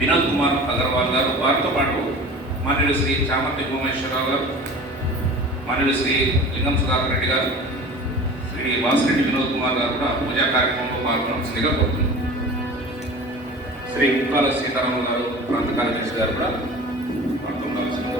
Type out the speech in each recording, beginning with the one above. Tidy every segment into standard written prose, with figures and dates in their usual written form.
వినోద్ కుమార్ అగర్వాల్ గారు, వారితో పాటు మాన్యులు శ్రీ చామర్తి భువనేశ్వరరావు గారు, మాన్యులు శ్రీ లింగం సుధాకర్ రెడ్డి గారు, శ్రీ వాసిరెడ్డి వినోద్ కుమార్ గారు కూడా పూజా కార్యక్రమంలో పాల్గొనవలసిందిగా కోరుతున్నారు. శ్రీ ముక్కాల సీతారామ గారు, ప్రాంత కార్యదర్శి గారు కూడా పాల్గొనవలసిందిగా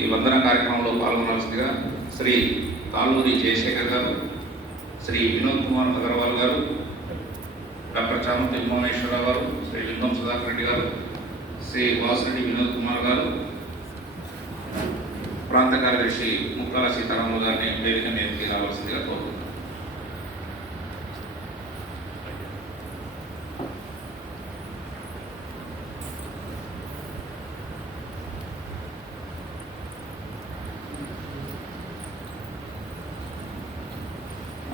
ఈ వందన కార్యక్రమంలో పాల్గొనాల్సిందిగా శ్రీ తాళ్ళూరి జయశేఖర్ గారు, శ్రీ వినోద్ కుమార్ అగర్వాల్ గారు, డాక్టర్ చామర్తి భువనేశ్వరరావు గారు, శ్రీ లింగం సుధాకర్ రెడ్డి గారు, శ్రీ వాసిరెడ్డి వినోద్ కుమార్ గారు, ప్రాంత కార్యదర్శి ముక్కాల సీతారాములు గారిని వేదిక మీదకి రావాల్సిందిగా కోరుతున్నాను.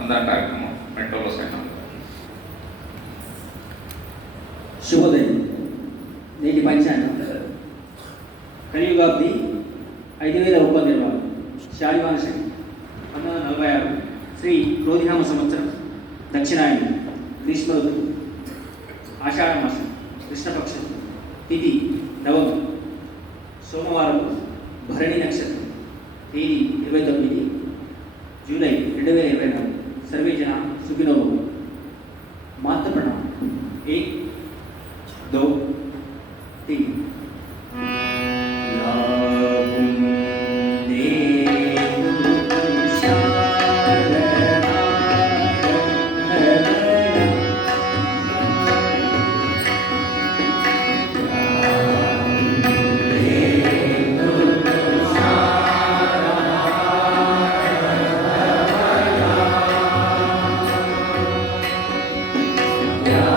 అందరం కార్యక్రమం మెట్రోలో సైతం. శుభోదయం. నేటి పంచాంగం కలియుగాబ్ది 5000 ఉపనిర్వాహం శాలివాన శని 1946 శ్రీ క్రోధినామ సంవత్సరం దక్షిణాయనం గ్రీష్మ ఋతువు ఆషాఢ మాసం కృష్ణపక్షం తిథి నవమి సోమవారం భరణి నక్షత్రం తేదీ 29 జూలై 2024 सर्वे जना सुखिनो भवन्तु। मात्र प्रणाम 1 2 3 Yeah.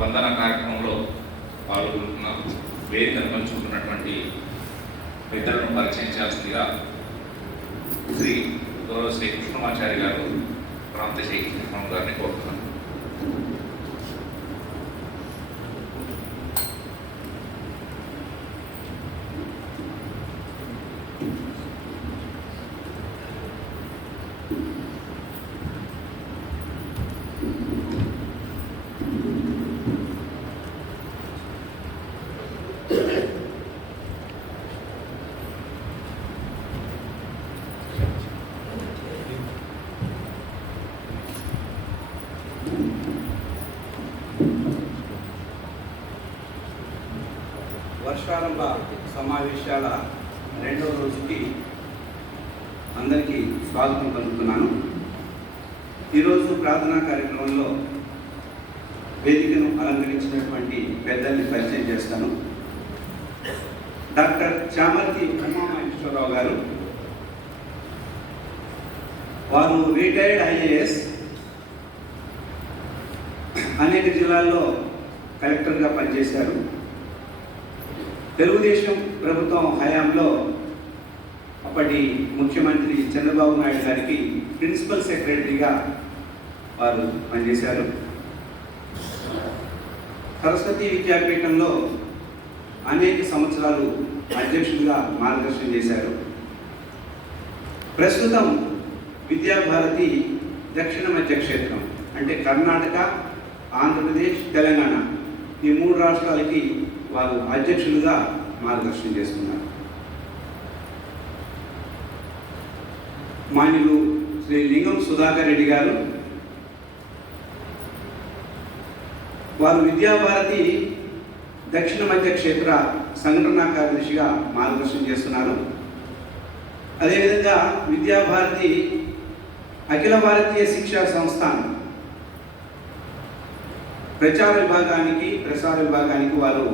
వందన కార్యక్రమంలో పాల్గొంటున్న వేదికను పంచుకుంటున్నటువంటి పెద్దలను పరిచయం చేస్తుందిగా శ్రీ గౌరవ శ్రీ కృష్ణమాచారి గారు ప్రాంత శ్రీకృష్ణ గారిని కోరుతున్నాను. వర్షారంభ సమావేశాల రెండవ రోజుకి అందరికీ స్వాగతం పలుకుతున్నాను. ఈరోజు ప్రార్థనా కార్యక్రమంలో వేదికను అలంకరించినటువంటి పెద్దల్ని పరిచయం చేస్తాను. డాక్టర్ చామర్తి ఉమామహేశ్వరరావు గారు, వారు రిటైర్డ్ ఐఏఎస్, అనేక జిల్లాల్లో కలెక్టర్గా పనిచేశారు. తెలుగుదేశం ప్రభుత్వం హయాంలో అప్పటి ముఖ్యమంత్రి చంద్రబాబు నాయుడు గారికి ప్రిన్సిపల్ సెక్రటరీగా వారు పనిచేశారు. సరస్వతి విద్యాపీఠంలో అనేక సంవత్సరాలు అధ్యక్షుడిగా మార్గదర్శనం చేశారు. ప్రస్తుతం విద్యాభారతి దక్షిణ మధ్య క్షేత్రం అంటే కర్ణాటక, ఆంధ్రప్రదేశ్, తెలంగాణ ఈ 3 రాష్ట్రాలకి వారు అధ్యక్షులుగా మార్గదర్శనం చేస్తున్నారు. మాన్యులు శ్రీ లింగం సుధాకర్ రెడ్డి గారు, వారు విద్యాభారతి దక్షిణ మధ్య క్షేత్ర సంఘటనా కార్యదర్శిగా మార్గదర్శనం చేస్తున్నారు. అదేవిధంగా విద్యాభారతి అఖిల భారతీయ శిక్షా సంస్థానం ప్రచార విభాగానికి, ప్రసార విభాగానికి వారు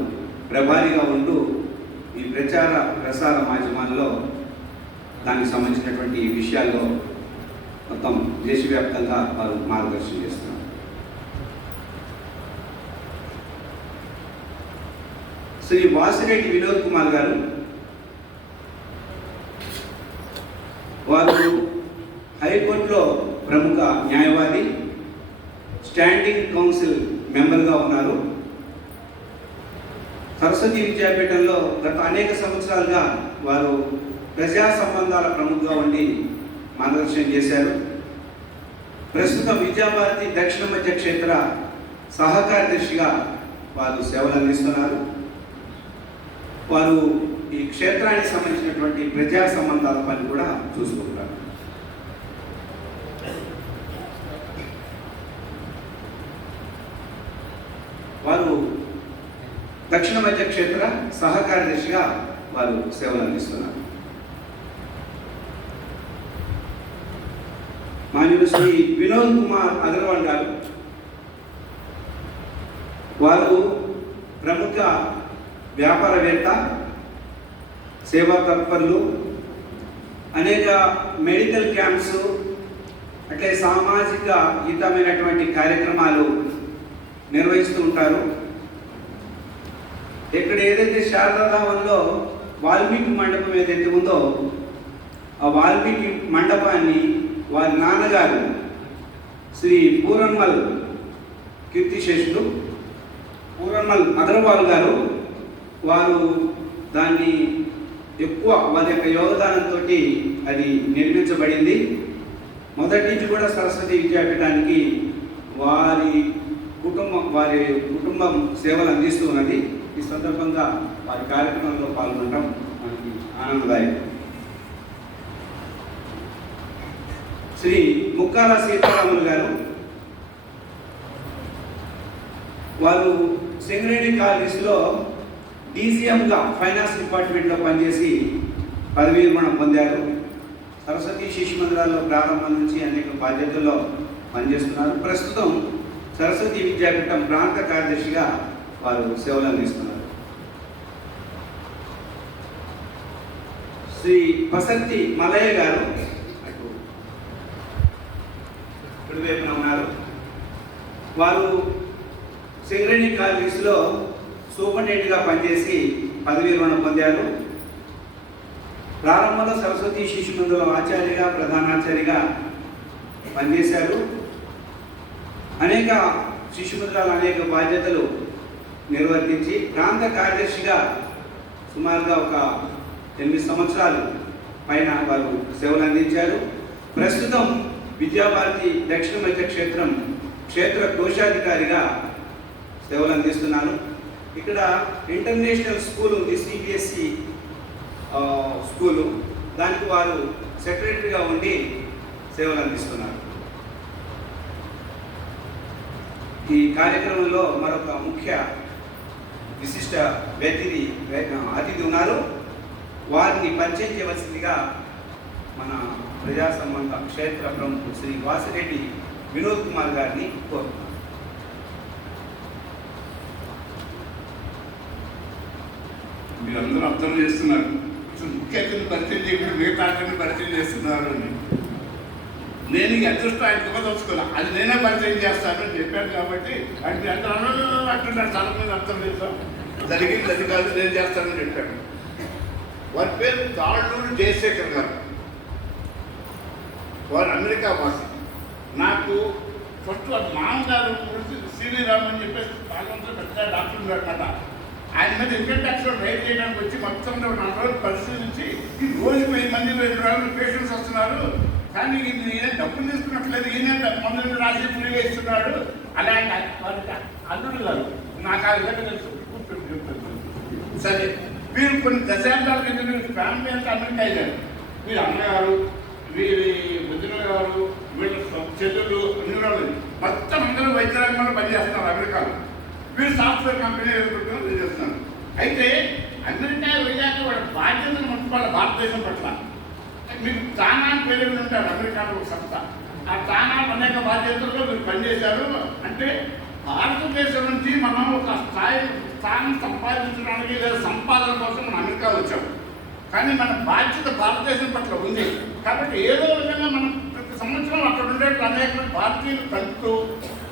ప్రభారిగా ఉంటూ ఈ ప్రచార ప్రసార మాధ్యమాల్లో దానికి సంబంధించినటువంటి విషయాల్లో మొత్తం దేశవ్యాప్తంగా వారు మార్గదర్శనం చేస్తున్నారు. శ్రీ వాసిరెడ్డి వినోద్ కుమార్ గారు, వారు హైకోర్టులో ప్రముఖ న్యాయవాది, స్టాండింగ్ కౌన్సిల్ మెంబర్గా ఉన్నారు. సరస్వతి విద్యాపీఠంలో గత అనేక సంవత్సరాలుగా వారు ప్రజా సంబంధాల ప్రముఖగా ఉండి మార్గదర్శనం చేశారు. ప్రస్తుతం విద్యాభారతి దక్షిణ మధ్య క్షేత్ర సహకార్యదర్శిగా వారు సేవలు అందిస్తున్నారు. వారు ఈ క్షేత్రానికి సంబంధించినటువంటి ప్రజా సంబంధాల పని కూడా చూసుకుంటారు. వారు దక్షిణ మధ్య క్షేత్ర సహకార్యదర్శిగా వారు సేవలు అందిస్తున్నారు. మాన్యులు శ్రీ వినోద్ కుమార్ అగర్వాల్ గారు, వారు ప్రముఖ వ్యాపారవేత్త, సేవా తత్పరులు, అనేక మెడికల్ క్యాంప్స్ అట్లే సామాజిక హితమైనటువంటి కార్యక్రమాలు నిర్వహిస్తూ ఉంటారు. ఇక్కడ ఏదైతే శారదాధామంలో వాల్మీకి మండపం ఏదైతే ఉందో ఆ వాల్మీకి మండపాన్ని వారి నాన్నగారు శ్రీ పూరన్మల్ కీర్తిశేషులు పూరన్మల్ అగర్వాల్ గారు, వారు దాన్ని ఎక్కువ వారి యొక్క యోగదానంతో అది నిర్మించబడింది. మొదటి నుంచి కూడా సరస్వతి విద్యాపీఠానికి వారి కుటుంబం సేవలు అందిస్తూ ఉన్నది. ఈ సందర్భంగా వారి కార్యక్రమంలో పాల్గొనడం మనకి ఆనందదాయకం. శ్రీ ముక్కాల సీతారాములు గారు, వారు సింగరేణి కాలేజీలో డీసీఎంగా ఫైనాన్స్ డిపార్ట్మెంట్లో పనిచేసి పదవీ విరమణ పొందారు. సరస్వతి శిశు మందిరాల్లో ప్రారంభం నుంచి అనేక బాధ్యతల్లో పనిచేస్తున్నారు. ప్రస్తుతం సరస్వతి విద్యాపీఠం ప్రాంత కార్యదర్శిగా వారు సేవలు అందిస్తున్నారు. శ్రీ పసర్తి మలయ్య గారు కుడివైపున ఉన్నారు. వారు సింగరేణి కాలేజీలో సూపరింటెండెంట్గా పనిచేసి పదవీ విరమణ పొందారు. ప్రారంభంలో సరస్వతి శిశు మందిరం ఆచార్యగా ప్రధానాచార్యగా పనిచేశారు. అనేక శిశు మందిరాలు అనేక బాధ్యతలు నిర్వర్తించి ప్రాంత కార్యదర్శిగా సుమారుగా ఒక 8 సంవత్సరాలు పైన వారు సేవలు అందించారు. ప్రస్తుతం విద్యాభారతి దక్షిణ మధ్య క్షేత్ర కోశాధికారిగా సేవలు అందిస్తున్నారు. ఇక్కడ ఇంటర్నేషనల్ స్కూల్ ఉంది, సిబిఎస్ఈ స్కూలు, దానికి వారు సెక్రటరీగా ఉండి సేవలు అందిస్తున్నారు. ఈ కార్యక్రమంలో మరొక ముఖ్య విశిష్ట అతిథి ఉన్నారు. వారిని పరిచయం చేయవలసిందిగా మన ప్రజా సంబంధ క్షేత్ర ప్రముఖుడు శ్రీ వాసిరెడ్డి వినోద్ కుమార్ గారిని కోరుతున్నాను. మీరందరూ అర్థం చేస్తున్నారు, ముఖ్య అతిథిని పరిచయం చేయకుండా మిగతా అతిథిని పరిచయం చేస్తున్నారు అని. నేను ఈ అదృష్టం ఆయన కుమదలుచుకోలే, అది నేనే పరిచయం చేస్తాను అని చెప్పాను. కాబట్టి అంటే అంత అంటున్నాడు, చాలా మంది అర్థం చేస్తాం, జరిగింది అది కాదు నేను చేస్తానని చెప్పాను. వారి పేరు తాళ్ళూరు జయశేఖర్ గారు. వారు అమెరికా వాసి. నాకు ఫస్ట్ వారి మామగారు గురించి సివి రామ్ అని చెప్పేసి పాల్గొంటే పెద్ద డాక్టర్ ఉన్నారన్నమాట. ఆయన మీద ఇన్కమ్ ట్యాక్స్ రైట్ చేయడానికి వచ్చి మొత్తం 4 రోజులు పరిశీలించి ఈ రోజు 1000 మంది 200 పేషెంట్స్ వస్తున్నారు, కానీ ఈయన డబ్బులు తీసుకున్నట్లేదు, ఈయన మందులు రాసి ఫ్రీగా ఇస్తున్నాడు. అలాంటి వారికి అల్లుడు గారు నాకు ఆ విధంగా తెలుసు. సరే, వీరు కొన్ని దశాబ్దాల కింద మీరు ఫ్యామిలీ అంతా అమెరికా అయ్యారు. వీరు అన్నగారు, వీరి వదిన గారు, వీళ్ళ చెల్లెళ్ళు అన్ని వాళ్ళు మొత్తం అందరూ వైద్య రంగంలో పనిచేస్తున్నారు అమెరికాలో. వీరు సాఫ్ట్వేర్ కంపెనీ చేస్తున్నారు. అయితే అమెరికా వెళ్ళాక వాళ్ళ బాధ్యతను మొత్తం వాళ్ళ భారతదేశం పట్ల మీకు తానాన్ని పేరు ఉంటారు. అమెరికాలో ఒక సంస్థ, ఆ తానాలు అనేక బాధ్యతల్లో మీరు పనిచేశారు. అంటే భారతదేశం నుంచి మనం ఒక స్థానం సంపాదించడానికి లేదా సంపాదన కోసం మనం అమెరికా వచ్చాము. కానీ మన బాధ్యత భారతదేశం పట్ల ఉంది. కాబట్టి ఏదో విధంగా మనం ప్రతి సంవత్సరం అక్కడ ఉండే అనేక భారతీయులు కలుపుతూ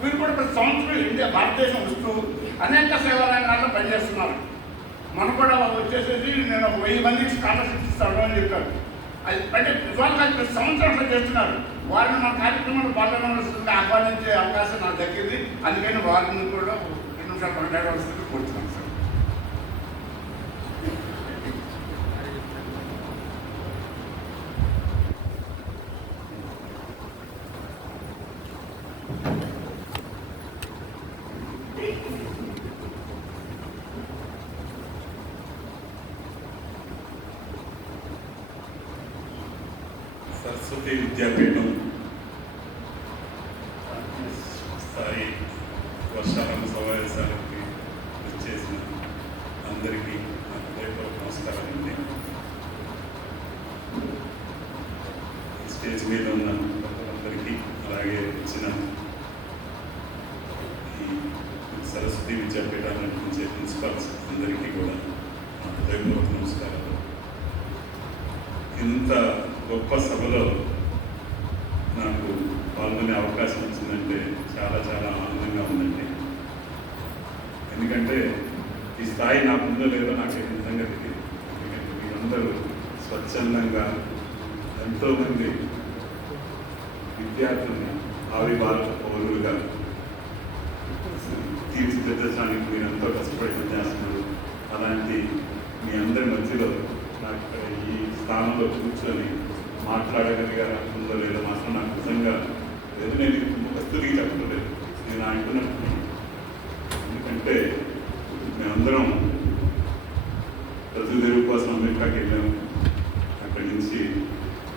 వీరు కూడా ప్రతి సంవత్సరం భారతదేశం వస్తూ అనేక సేవా రంగాల్లో పనిచేస్తున్నారు. మనం కూడా వచ్చేసేసి నేను 1000 మందికి స్కాలర్షిప్ ఇస్తాను అని చెప్పారు. అది అంటే ఇవాళ ప్రతి సంవత్సరం అట్లా చేస్తున్నారు. వారిని మన కార్యక్రమంలో పాల్గొనవలసిందిగా ఆహ్వానించే అవకాశం నాకు దక్కింది. అందుకని వారిని కూడా 2 నిమిషాలు మాట్లాడవలసింది కోరుతున్నాను సార్. సరస్వతి విద్యాపీఠం స్థాయి వర్షాలను సమావేశాలకి చేసిన అందరికీ నా హృదయపూర్వక నమస్కారాలండి. స్టేజ్ మీద ఉన్న అందరికీ, అలాగే వచ్చిన ఈ సరస్వతి విద్యాపీఠాన్ని నడిపించే ప్రిన్సిపాల్స్ అందరికీ కూడా నా హృదయపూర్వక నమస్కారాలు. ఇంత గొప్ప సభలో నాకు పాల్గొనే అవకాశం వచ్చిందంటే చాలా చాలా ఆనందంగా ఉందండి. ఎందుకంటే ఈ స్థాయి నాకు ఉందో లేదో నాకు నిజంగా తెలియదు. ఎందుకంటే మీరందరూ స్వచ్ఛందంగా ఎంతోమంది విద్యార్థుల్ని భావి భారత పౌరులుగా తీర్చిదిద్దడానికి మీరు ఎంతో కష్టపడి పనిచేస్తున్నారు. అలాంటి మీ అందరి మధ్యలో నాకు ఈ స్థానంలో కూర్చొని మాట్లాడగలిగారో లేదో మాత్రం నాకు నిజంగా లేదు. నేను వస్తుతికి చెప్పలేదు, నేను అంటున్నట్టు. ఎందుకంటే మేమందరం ప్రతిదేవు కోసం అమెరికాకి వెళ్ళాము. అక్కడి నుంచి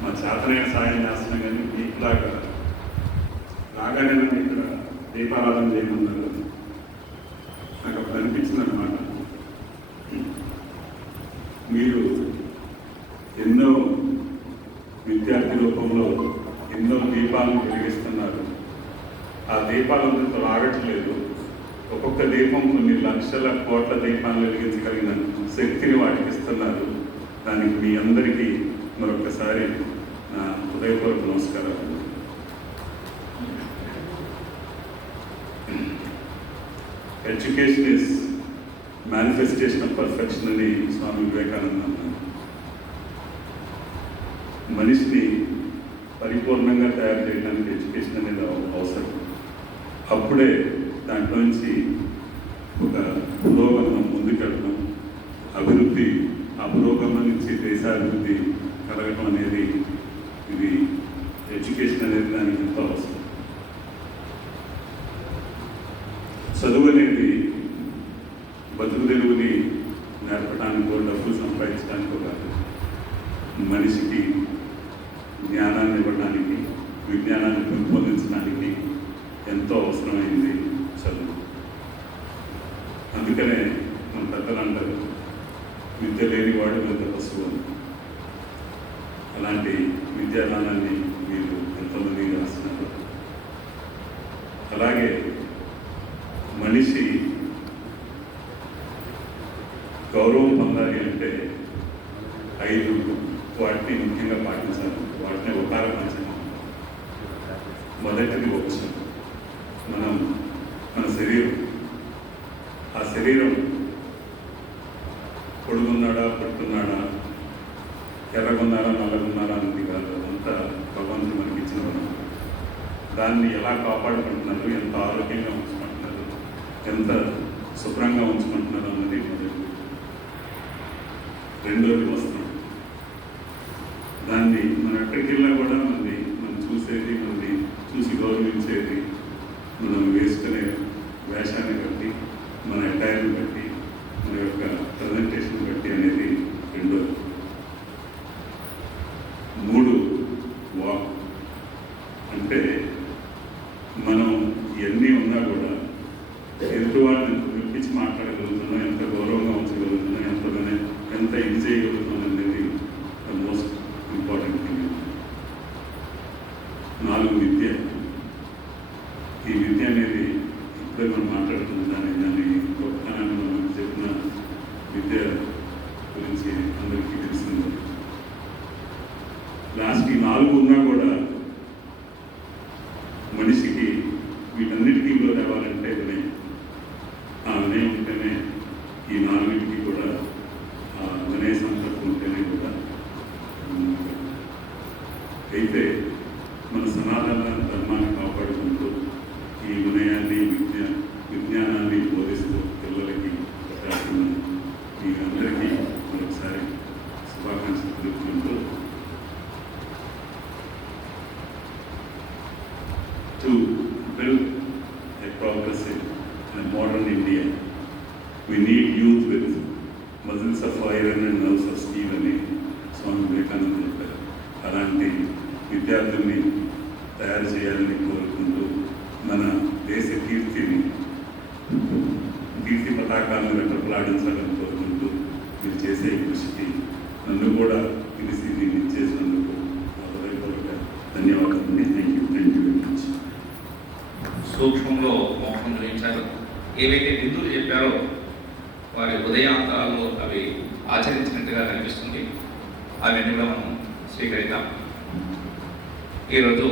మా చేతనైన సాయం చేస్తున్నాం. కానీ మీకులాగా రాగానే నన్ను ఇక్కడ దీపారాధన చేయమన్నారు. నాకు అప్పుడు అనిపించింది అన్నమాట, మీరు ఎన్నో విద్యార్థి రూపంలో ఎన్నో దీపాలను వెలిగిస్తున్నారు. ఆ దీపాలంతా రాగట్లేదు. ఒక్కొక్క దీపం కొన్ని లక్షల కోట్ల దీపాలను వెలిగించగలిగిన శక్తిని వాటికి ఇస్తున్నారు. దానికి మీ అందరికీ మరొకసారి నా హృదయపూర్వక నమస్కారాలు. Education is manifestation of perfection అని స్వామి వివేకానంద అన్నారు. మనిషిని పరిపూర్ణంగా తయారు చేయడానికి ఎడ్యుకేషన్ అనేది అవసరం. అప్పుడే దాంట్లో నుంచి ఒక పురోగమనం ముందుకెళ్ళడం, అభివృద్ధి, ఆ పురోగమనం నుంచి దేశాభివృద్ధి కలగడం అనేది ఇది ఎడ్యుకేషన్ అనేది దానికి ఎంతో అవసరం. చదువు అనేది బతుకు తెరువుని నేర్పడానికో డబ్బులు సంపాదించడానికో కాదు, మనిషికి జ్ఞానాన్ని ఇవ్వడానికి, విజ్ఞానాన్ని పెంపొందించడానికి ఎంతో అవసరమైంది చదువు. అందుకనే మన పెద్దలు అంటారు, విద్య లేనివాడు పెద్ద పశువు అని. అలాంటి విద్యాదానాన్ని మీరు ఎంతోమంది రాస్తున్నారు. అలాగే మనిషి గౌరవం పొందాలి అంటే 5 వాటిని ముఖ్యంగా పాటించాలి. వాటిని ఉపకార పంచమం. మొదటిది మోక్షం. మన శరీరం, ఆ శరీరం పొడుగున్నాడా, పట్టున్నాడా, ఎర్రగున్నారా, నల్లగున్నారా అనేది కాదు. అంతా భగవంతుడు మనకి ఇచ్చిన మనం. దాన్ని ఎలా కాపాడుకుంటున్నారు, ఎంత ఆరోగ్యంగా ఉంచుకుంటున్నారు, ఎంత శుభ్రంగా ఉంచుకుంటున్నారు అన్నది మొదటి. రెండోది వస్త్రం. దాన్ని మన ఎక్కడికెళ్ళా కూడా మనం చూసేది, మనని చూసి గౌరవించేది, మనం వేసుకునే వేషాన్ని బట్టి, మన అటైర్ని బట్టి, మన యొక్క ప్రజెంటేషన్ బట్టి అనేది రెండోది. 3 వాక్. అంటే మనం ఇవన్నీ ఉన్నా కూడా ఎదుటి వాళ్ళని మెప్పించి మాట్లాడగలుగుతున్నాం, ఎంత గౌరవంగా ఉంచగలుగుతున్నాం, ఎంత ఇది చేయగలుగుతున్నాం అనేది ద మోస్ట్ ఇంపార్టెంట్ థింగ్. 4 విద్య. ఈ విద్య అనేది ఇప్పుడే మనం మాట్లాడుతున్న దాని గొప్పతనాన్ని మనం చెప్పిన విద్య గురించి అందరికీ తెలిసింది. లాస్ట్ ఈ 4 ఉన్నా కూడా మనిషికి వీటన్నిటికీ తేవాలంటే వినయం. ఆ వినయం ఉంటేనే, ఈ 4టికి కూడా ఆ వినయ సంపర్కం ఉంటేనే కూడా అయితే మన సనాతన ధర్మాన్ని కాపాడుకుంటూ ఈ వినయాన్ని, విజ్ఞానాన్ని బోధిస్తూ పిల్లలకి మీ అందరికీ మరొకసారి శుభాకాంక్షలు తెలుపుకుంటూ, to build a progressive and modern India, we need youth with muscles of iron and nerves of steel అని స్వామి వివేకానంద చెప్పారు. అలాంటి విద్యార్థుల్ని తయారు చేయాలని కోరుకుంటూ, మన దేశ కీర్తి పతాకాలను రెపరెపలాడించాలని కోరుకుంటూ, మీరు చేసే కృషికి నన్ను కూడా పిలిచి దీన్ని చేసినందుకు హృదయపూర్వక ధన్యవాదాలు. Thank you very much. సూక్ష్మంలో మోక్షం గురించారు. ఏవైతే బిందువులు చెప్పారో వారి ఉదయాంతరాల్లో అవి ఆచరించినట్టుగా కనిపిస్తుంది. అవన్నీ కూడా మనం స్వీకరిద్దాం. ఈరోజు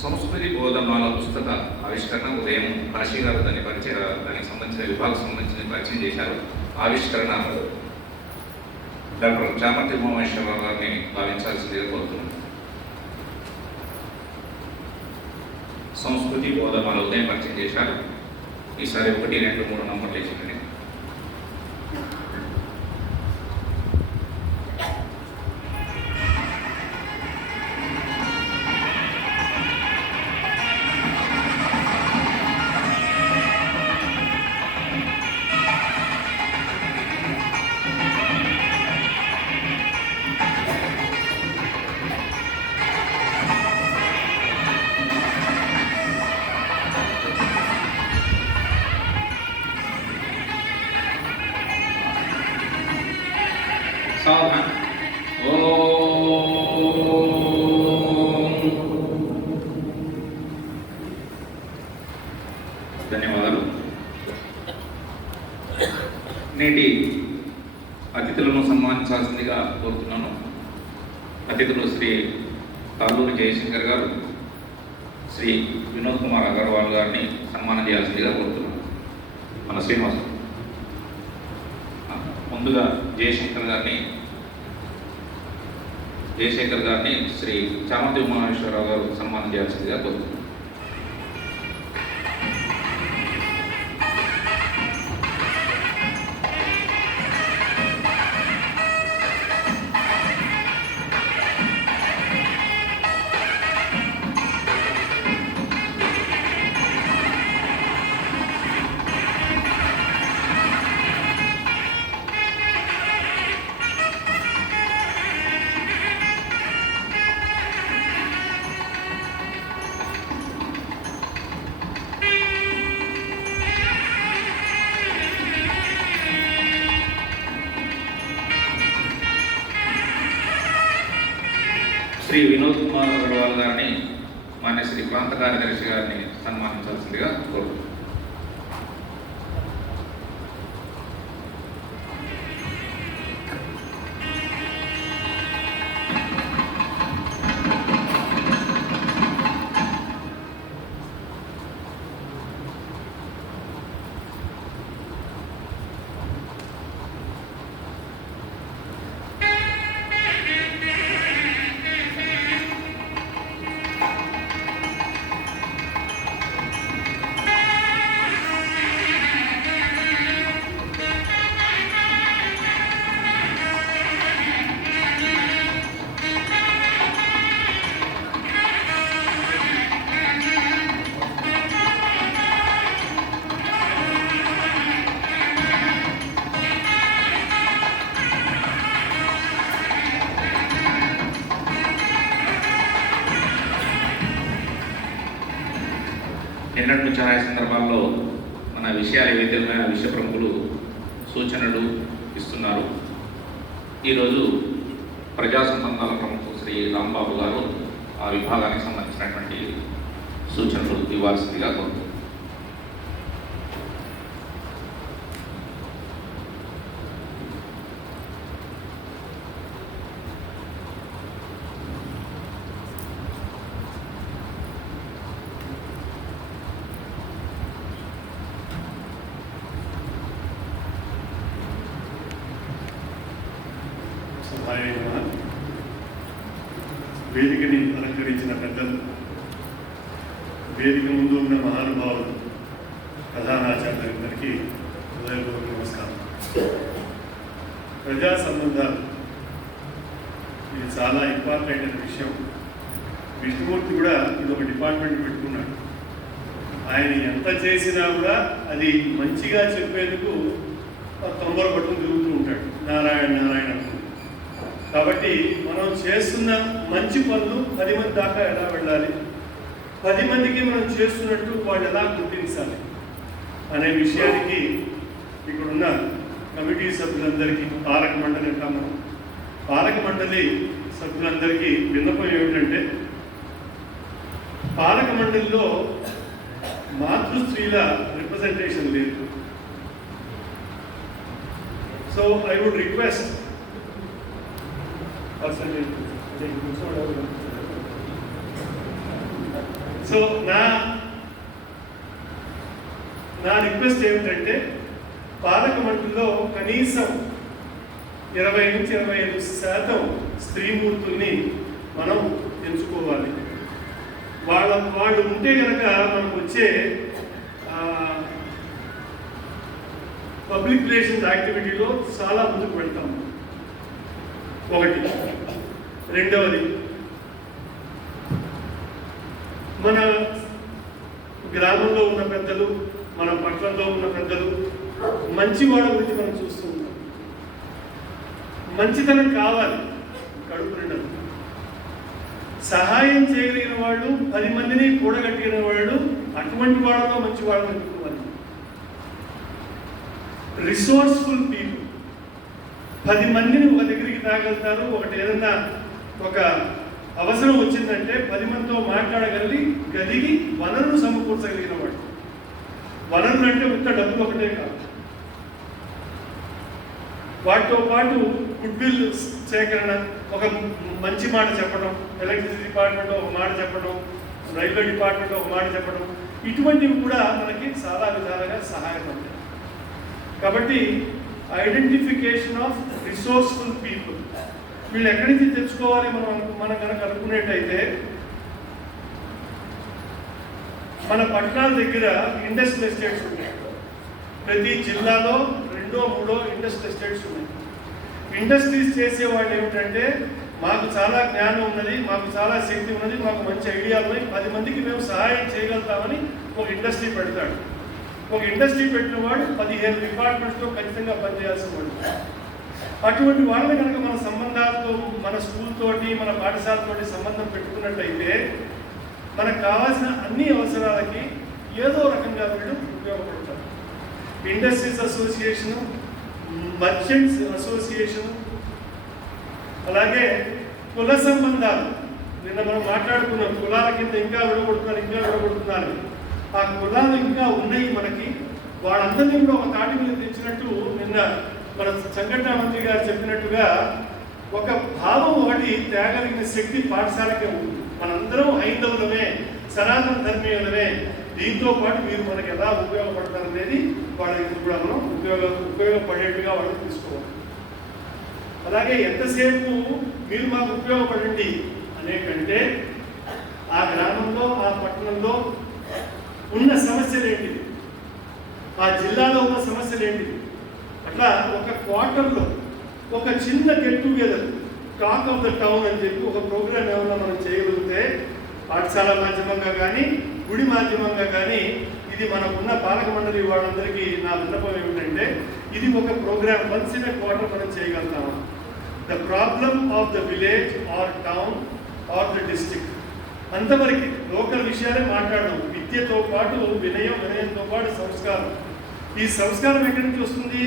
సంస్కృతి బోధమాల పుస్తక ఆవిష్కరణ ఉదయం కాశీ గారు దానికి సంబంధించిన విభాగం సంబంధించిన పరిచయం చేశారు. ఆవిష్కరణ డాక్టర్ చామర్తి ఉమామహేశ్వరరావు గారిని భావించాల్సిందిగా కోరుతున్నాను. సంస్కృతి బోధమాల ఉదయం పరిచయం చేశారు. ఈసారి 1, 2, 3 నంబర్లు ఇచ్చిందండి. సావధాన్. ధన్యవాదాలు. నేటి అతిథులను సన్మానించాల్సిందిగా కోరుతున్నాను. అతిథులు శ్రీ తాళ్ళూరి జయశంకర్ గారు, శ్రీ వినోద్ కుమార్ అగర్వాల్ గారిని సన్మానం చేయాల్సిందిగా కోరుతున్నాను. మన శ్రీనివాస్ ముందుగా జయశంకర్ గారిని శ్రీ చామంతి ఉమామేశ్వరరావు గారు సన్మానం చేయాల్సిందిగా కోరుతున్నాను. శ్రీ వినోద్ కుమార్ అగర్వాల్ గారిని మాన్య శ్రీ ప్రాంత కార్యదర్శి గారిని సన్మానించాల్సిందిగా కోరుతున్నాను. నిన్నటి నుంచి ఆయా సందర్భాల్లో మన విషయాలు ఏవైతే విషయ ప్రముఖులు సూచనలు ఇస్తున్నారు. ఈరోజు ప్రజా సంబంధాల ప్రముఖులు శ్రీ రాంబాబు గారు ఆ విభాగానికి సంబంధించినటువంటి సూచనలు ఇవ్వాల్సిందిగా కోరుతున్నాను. వేదికని అలంకరించిన పెద్దలు, వేదిక ముందు ఉన్న మహానుభావులు, ప్రధానాచార్యులందరికీ హృదయపూర్వక నమస్కారం. ప్రజా సంబంధాలు ఇది చాలా ఇంపార్టెంట్ అయిన విషయం. విష్ణుమూర్తి కూడా ఇది ఒక డిపార్ట్మెంట్ పెట్టుకున్నాడు. ఆయన ఎంత చేసినా కూడా అది మంచిగా చెప్పేందుకు తొందర పట్టుకుని తిరుగుతూ ఉంటాడు. నారాయణ నారాయణ. కాబట్టి మనం చేస్తున్న మంచి పనులు 10 మంది దాకా ఎలా వెళ్ళాలి, 10 మందికి మనం చేస్తున్నట్టు వాళ్ళు ఎలా గుర్తించాలి అనే విషయానికి ఇక్కడున్న కమిటీ సభ్యులందరికీ, పాలక మండలి అంటాము, పాలక మండలి సభ్యులందరికీ విన్నపం ఏమిటంటే, పాలక మండలిలో మాతృస్త్రీల రిప్రజెంటేషన్ లేదు. So I would request so నా రిక్వెస్ట్ ఏమిటంటే, పాలక మండలిలో కనీసం 20 నుంచి 25% స్త్రీమూర్తుల్ని మనం ఎంచుకోవాలి. వాళ్ళు ఉంటే కనుక మనకు వచ్చే పబ్లిక్ రిలేషన్స్ యాక్టివిటీలో చాలా ముందుకు వెళ్తాం. ఒకటి. రెండవది, మన గ్రామంలో ఉన్న పెద్దలు, మన పట్టణంలో ఉన్న పెద్దలు మంచి వాళ్ళ గురించి మనం చూస్తూ ఉంటాం. మంచితనం కావాలి, కడుపు నిండదు. సహాయం చేయగలిగిన వాళ్ళు, 10 మందిని కూడగట్టిన వాళ్ళు, అటువంటి వాళ్ళలో మంచి వాళ్ళని ఎన్నుకోవాలి. రిసోర్స్ఫుల్ పీపుల్ 10 మందిని ఒక దగ్గరికి తాగలుగుతారు. ఒకటి ఏదన్నా ఒక అవసరం వచ్చిందంటే 10 మందితో మాట్లాడగలిగి వనరులు సమకూర్చగలిగిన వాడు. వనరులు అంటే ఉత్త డబ్బులు ఒకటే కాదు, వాటితో పాటు గుడ్విల్ సేకరణ, ఒక మంచి మాట చెప్పడం, ఎలక్ట్రిసిటీ డిపార్ట్మెంట్ ఒక మాట చెప్పడం, రైల్వే డిపార్ట్మెంట్ ఒక మాట చెప్పడం, ఇటువంటివి కూడా మనకి చాలా విధాలుగా సహాయపడతాయి. కాబట్టి ఐడెంటిఫికేషన్ ఆఫ్ రిసోర్స్ఫుల్ పీపుల్, వీళ్ళు ఎక్కడి నుంచి తెచ్చుకోవాలి మనం కనుక అనుకునేట్టయితే మన పట్టణాల దగ్గర ఇండస్ట్రియల్ ఎస్టేట్స్ ఉన్నాయి. ప్రతి జిల్లాలో 2-3 ఇండస్ట్రియల్ ఎస్టేట్స్ ఉన్నాయి. ఇండస్ట్రీస్ చేసేవాళ్ళు ఏమిటంటే మాకు చాలా జ్ఞానం ఉన్నది, మాకు చాలా శక్తి ఉన్నది, మాకు మంచి ఐడియాలు ఉన్నాయి, 10 మందికి మేము సహాయం చేయగలుగుతామని ఒక ఇండస్ట్రీ పెడతాడు. ఒక ఇండస్ట్రీ పెట్టిన వాడు 15 డిపార్ట్మెంట్స్తో ఖచ్చితంగా పనిచేయాల్సిన వాడు. అటువంటి వాళ్ళని కనుక మన సంబంధాలతో, మన స్కూల్ తోటి, మన పాఠశాలతోటి సంబంధం పెట్టుకున్నట్టయితే మనకు కావాల్సిన అన్ని అవసరాలకి ఏదో రకంగా వీళ్ళు ఉపయోగపడతారు. ఇండస్ట్రీస్ అసోసియేషను, మర్చెంట్స్ అసోసియేషను, అలాగే కుల సంబంధాలు, నిన్న మనం మాట్లాడుకున్నాం కులాల కింద ఇంకా విడగొడుతున్నారు. ఆ కులాలు ఇంకా ఉన్నాయి మనకి. వాళ్ళందరినీ కూడా ఒక తాటి మీద తెచ్చినట్టు నిన్న మన సంఘటన మంత్రి గారు చెప్పినట్టుగా ఒక భావం ఒకటి తేగలిగిన శక్తి పాఠశాలకే ఉంది. మనందరం హైందవులమే, సనాతన ధర్మీయులమే, దీంతో పాటు మీరు మనకి ఎలా ఉపయోగపడతారనేది వాళ్ళకి కూడా మనం ఉపయోగపడేట్టుగా వాళ్ళని తీసుకోవాలి. అలాగే ఎంతసేపు మీరు మాకు ఉపయోగపడండి అనే కంటే ఆ గ్రామంలో, ఆ పట్టణంలో ఉన్న సమస్యలు ఏంటి, ఆ జిల్లాలో ఉన్న సమస్యలు ఏంటి, అట్లా ఒక క్వార్టర్లో ఒక చిన్న get together, talk of the town అని చెప్పి ఒక ప్రోగ్రామ్ ఏమన్నా మనం చేయగలిగితే పాఠశాల మాధ్యమంగా కానీ, గుడి మాధ్యమంగా కానీ, ఇది మనకున్న పాలక మండలి వాళ్ళందరికీ నా విన్నపం ఏమిటంటే ఇది ఒక program once in a quarter మనం చేయగలుగుతాము. The problem of the village or town or the district, అంతవరకు లోకల్ విషయాలే మాట్లాడడం. విద్యతో పాటు వినయంతో పాటు సంస్కారం. ఈ సంస్కారం ఎక్కడి నుంచి వస్తుంది?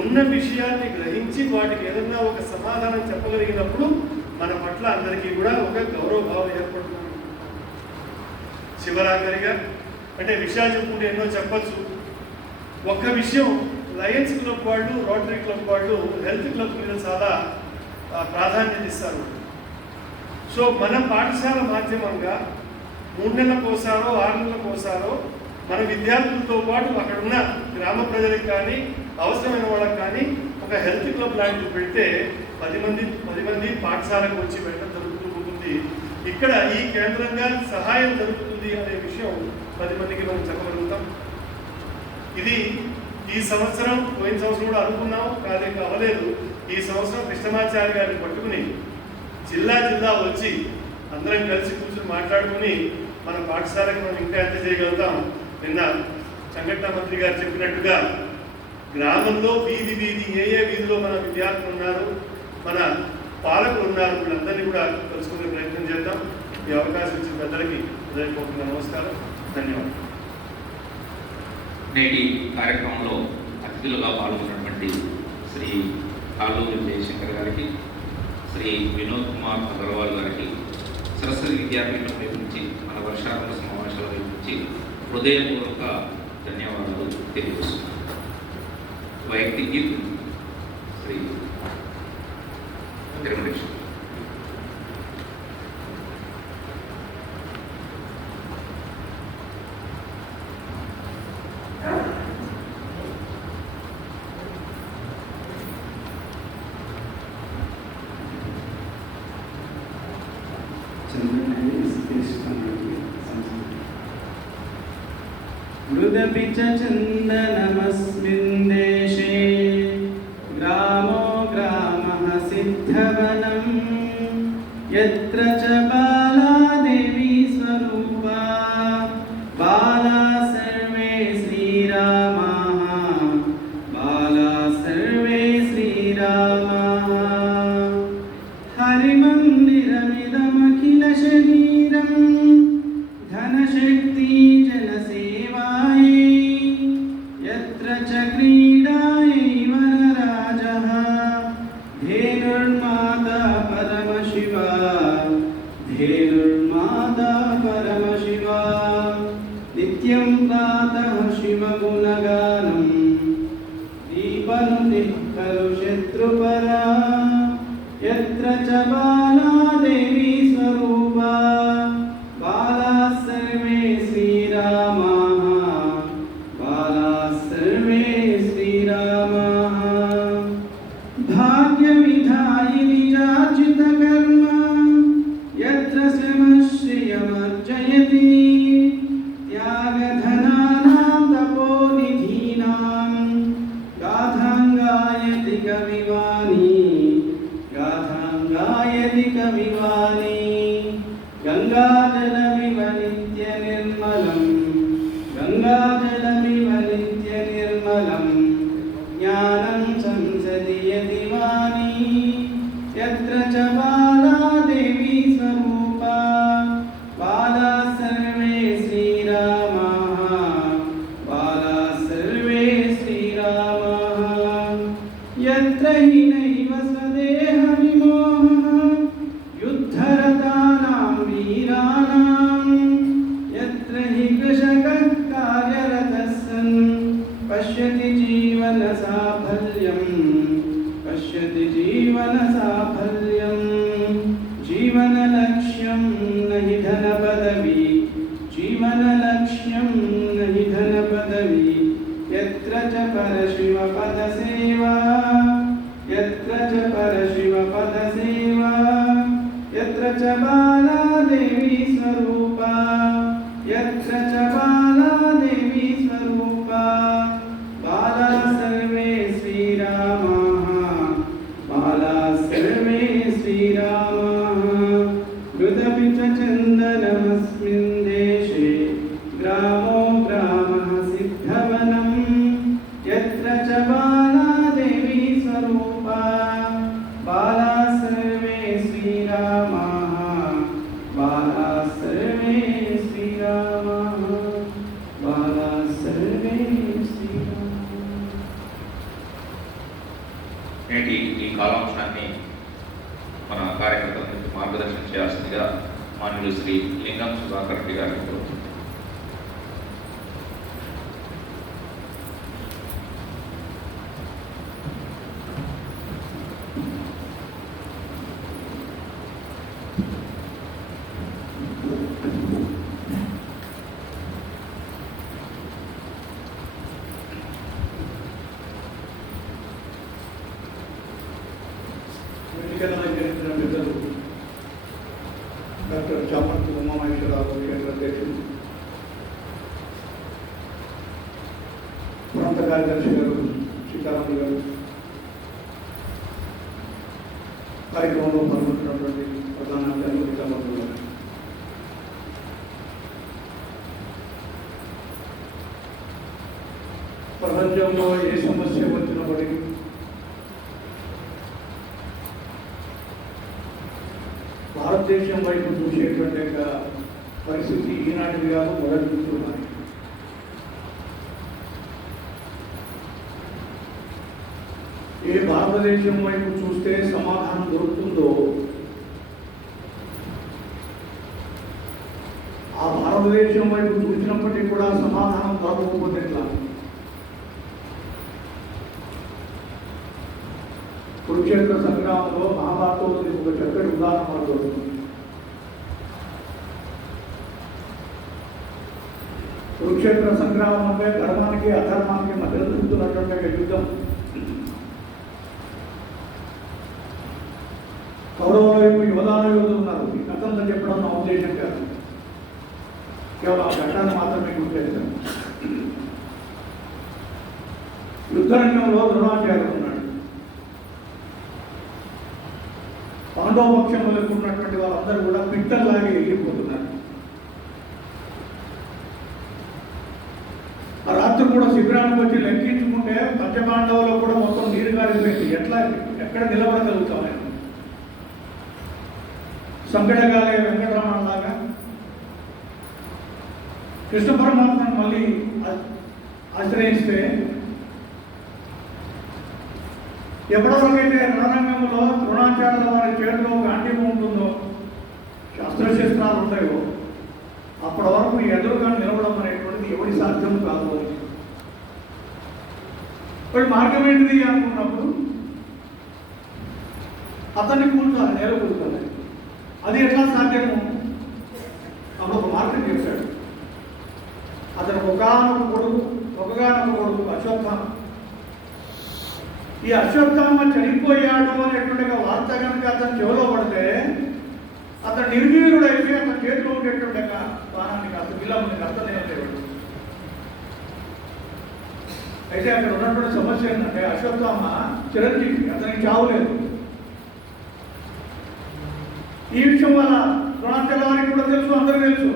ఉన్న విషయాన్ని గ్రహించి వాటికి ఏదన్నా ఒక సమాధానం చెప్పగలిగినప్పుడు మన పట్ల అందరికీ కూడా ఒక గౌరవభావం ఏర్పడుతుంది. చివరాఖరిగా అంటే విషయాలు చెప్పుకుంటే ఎన్నో చెప్పచ్చు. ఒక్క విషయం, లయన్స్ క్లబ్ వాళ్ళు, రోటరీ క్లబ్ వాళ్ళు హెల్త్ క్లబ్ మీద చాలా ప్రాధాన్యత ఇస్తారు. సో మన పాఠశాల మాధ్యమంగా 3 నెలలకోసారో 6 నెలలకోసారో మన విద్యార్థులతో పాటు అక్కడ ఉన్న గ్రామ ప్రజలకు కానీ, అవసరమైన వాళ్ళకి కానీ ఒక హెల్త్ క్లబ్ లాంటివి పెడితే 10 మంది పాఠశాలకు వచ్చి వెళ్ళడం జరుగుతుంది. ఇక్కడ ఈ కేంద్రంగా సహాయం జరుగుతుంది అనే విషయం 10 మందికి మనం చెప్పగలుగుతాం. ఇది ఈ సంవత్సరం, పోయిన సంవత్సరం కూడా అనుకున్నాం, అవ్వలేదు. ఈ సంవత్సరం కృష్ణమాచార్య గారిని పట్టుకుని జిల్లా వచ్చి అందరం కలిసి కూర్చొని మాట్లాడుకుని మన పాఠశాలకు మనం ఇంకా ఎంత చేయగలుగుతాం. నిన్న సంఘటన మంత్రి గారు చెప్పినట్టుగా గ్రామంలో వీధి ఏ వీధిలో మన విద్యార్థులు ఉన్నారు, మన పాలకులు ఉన్నారు, వీళ్ళందరినీ కూడా తెలుసుకునే ప్రయత్నం చేద్దాం. ఈ అవకాశం ఇచ్చిన పెద్దలకి హృదయపూర్వక నమస్కారం, ధన్యవాదాలు. నేటి కార్యక్రమంలో అతిథులుగా పాల్గొన్నటువంటి శ్రీ కాళ్ళూరి జయశంకర్ గారికి, శ్రీ వినోద్ కుమార్ అగర్వాల్ గారికి, సరస్వతి విద్యాపీఠం వైపు నుంచి, మన వర్షారంభ సమావేశాల వైపు నుంచి హృదయపూర్వక ధన్యవాదాలు తెలియజేస్తున్నాను. వైయక్తిక శ్రీ వెంకటేశ్వర. मृदपि च चन्दनमस्मिन् देशे ग्रामो ग्रामः सिद्धवनं यत्र च बाला देवी स्वरूपा बाला सर्वे श्रीरामाः बाला सर्वे श्रीरामाः हरिमन्दिरमिदमखिलशरीरं धनशक्ति जनसेवायै यत्र च क्रीडायै वनराजः धेनुर्माता परमशिवा धेनुर्माता परमशिवा नित्यं प्रातः शिवगुणगानं दीपनुतिः खलु शत्रुपरा यत्र च बाला देवी स्वरूपा बालाः सर्वे श्रीरामाः बालाः सर्वे श्रीरामाः కవివాణి గాథాంగాయతి కవివాణి గంగాజలమివ నిత్య నిర్మలం గంగాజలమివ నిత్య నిర్మలం జ్ఞానం సంసదయతి వాణి యత్ర చ బాలా దేవీ స్వరూపా బాలా సర్వే శ్రీరామాః బాలా సర్వే శ్రీరామాః యత్ర హి నైవ స్వదేహ విమోహః యుద్ధరతానాం వీరాణాం యత్ర హి కృషకః కార్యరతः సన్ పశ్యతి జీవన సాఫల్యం పశ్యతి జీవన సాఫల్యం జీవన లక్ష్యం నహి ధన పదవి జీవన లక్ష్యం నహి ధన పదవి యత్ర చ పరశివ పద సేవా యత్ర చ పరశివ పద సేవా యత్ర చ బాలా దేవీ స్వరూపా యత్ర చ బాలా దేవీ స్వరూపా బాలా సర్వే శ్రీరామాః బాలా సర్వే శ్రీరామాః హృదపి చ చందనమస్మిన్ దేశే గ్రామో గ్రామః సిద్ధవనం యత్ర చ బాలా దేవీ స్వరూపా బాలా సర్వే శ్రీరామాః బాలా సర్వే శ్రీరామాః బాలా సర్వే శ్రీరామాః. నేటి ఈ కాలాంశాన్ని మన కార్యకర్తలకు మార్గదర్శనం చేయాల్సిందిగా మాన్యులు శ్రీ లింగం సుధాకర్ రెడ్డి గారిని కోరుతున్నాను. ఎన్నికల జరిగిన పెద్దలు డాక్టర్ చామంతి ఉమామహేశ్వరరావు కేంద్ర అధ్యక్షులు, ప్రాంత కార్యదర్శి గారు సీతారాములు గారు, కార్యక్రమంలో పాల్గొంటున్నటువంటి ప్రధాన అధ్యాయులు చామంతులు గారు, ప్రపంచంలో ఏ సమస్య వచ్చినప్పటికీ భారతదేశం వైపు చూసేటువంటి యొక్క పరిస్థితి ఈనాటిది కాదు, మొదటి నుంచి ఉన్నది. ఏ భారతదేశం వైపు చూస్తే సమాధానం దొరుకుతుందో ఆ భారతదేశం వైపు చూసినప్పటికీ కూడా సమాధానం దొరకకపోతే ఎట్లా? కురుక్షేత్ర సంగ్రామంలో మహాభారతంలో ఒక చక్కటి ఉదాహరణ మనకు దొరుకుతుంది. కురుక్షేత్ర సంగ్రామం అంటే ధర్మానికి అధర్మానికి మధ్య జరుగుతున్నటువంటి యుద్ధం. కౌరవుల వైపు యువదాన యోధులు ఉన్నారు. ఈ కథంలో చెప్పడం నా ఉద్దేశం కాదు, కేవలం ఆ ఘట్టాన్ని మాత్రమే గుర్తించాను. యుద్ధరంగంలో ద్రోణాచార్యుడు ఉన్నాడు. పాండవ పక్షంలో ఉన్నటువంటి వాళ్ళందరూ కూడా పిట్టల్లాగే వెళ్ళిపోతున్నారు. ఆ రాత్రి కూడా శిబిరానికి వచ్చి లెక్కించుకుంటే పంచపాండవులు కూడా మొత్తం నీరు గారిపోయింది. ఎక్కడ నిలబడగలుగుతాం? ఆయన సంకటగాలే వెంకటరమణ లాగా కృష్ణ పరమాత్మను మళ్ళీ ఆశ్రయిస్తే ఎప్పటివరకైతే రణరంగంలో ద్రోణాచార్యుల వారి చేతిలో గాంధీవం ఉంటుందో, శస్త్రశస్త్రాలు ఉంటాయో, అప్పటి వరకు ఎదురుగా నిలవడం అనేటువంటిది ఎవరి సాధ్యం కాదు. ఇప్పుడు మార్గం ఏంటిది అనుకున్నప్పుడు అతన్ని కూర్చోాలి, నేల కూర్చోాలి. అది ఎట్లా సాధ్యము? అప్పుడు ఒక మార్గం చెప్పాడు. అతను ఒకగానొక కొడుకు అశ్వత్థామ. ఈ అశ్వత్థామ చనిపోయాడు అనేటువంటి వార్త కనుక అతను చెవిలో పడితే అతను నిర్వీరుడైతే అతని చేతిలో ఉండేటువంటి బాణానికి అతను విలమునికి అర్థం ఏమలేవాడు. అయితే అక్కడ ఉన్నటువంటి సమస్య ఏంటంటే అశ్వత్థామ చిరంజీవి, అతనికి చావు లేదు. ఈ విషయం వల్ల ద్రోణాచార్య వారికి కూడా తెలుసు, అందరికీ తెలుసు.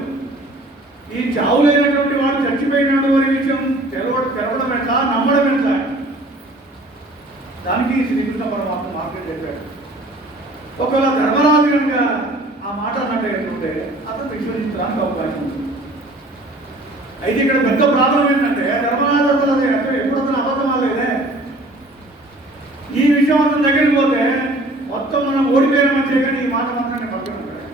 ఈ చావు లేనటువంటి వాడు చచ్చిపోయినాడు అనే విషయం తెలవడం ఎట్లా, నమ్మడం ఎట్లా? దానికి శ్రీకృష్ణ పరమాత్మ మార్గం చెప్పాడు. ఒకవేళ ధర్మరాజు కనుక ఆ మాట అన్నట్టు ఏంటంటే అతను విశ్వసించడానికి అవకాశం ఉంది. అయితే ఇక్కడ పెద్ద ప్రాబ్లం ఏంటంటే ధర్మరాజు అసలు ఎప్పుడు అతను అబద్ధం అవ్వలేదే. ఈ విషయం అతను దగ్గరికి పోతే మొత్తం మనం ఓడిపోయిన మధ్య కానీ ఈ మాట మాత్రమే పక్కన ఉంటాడు.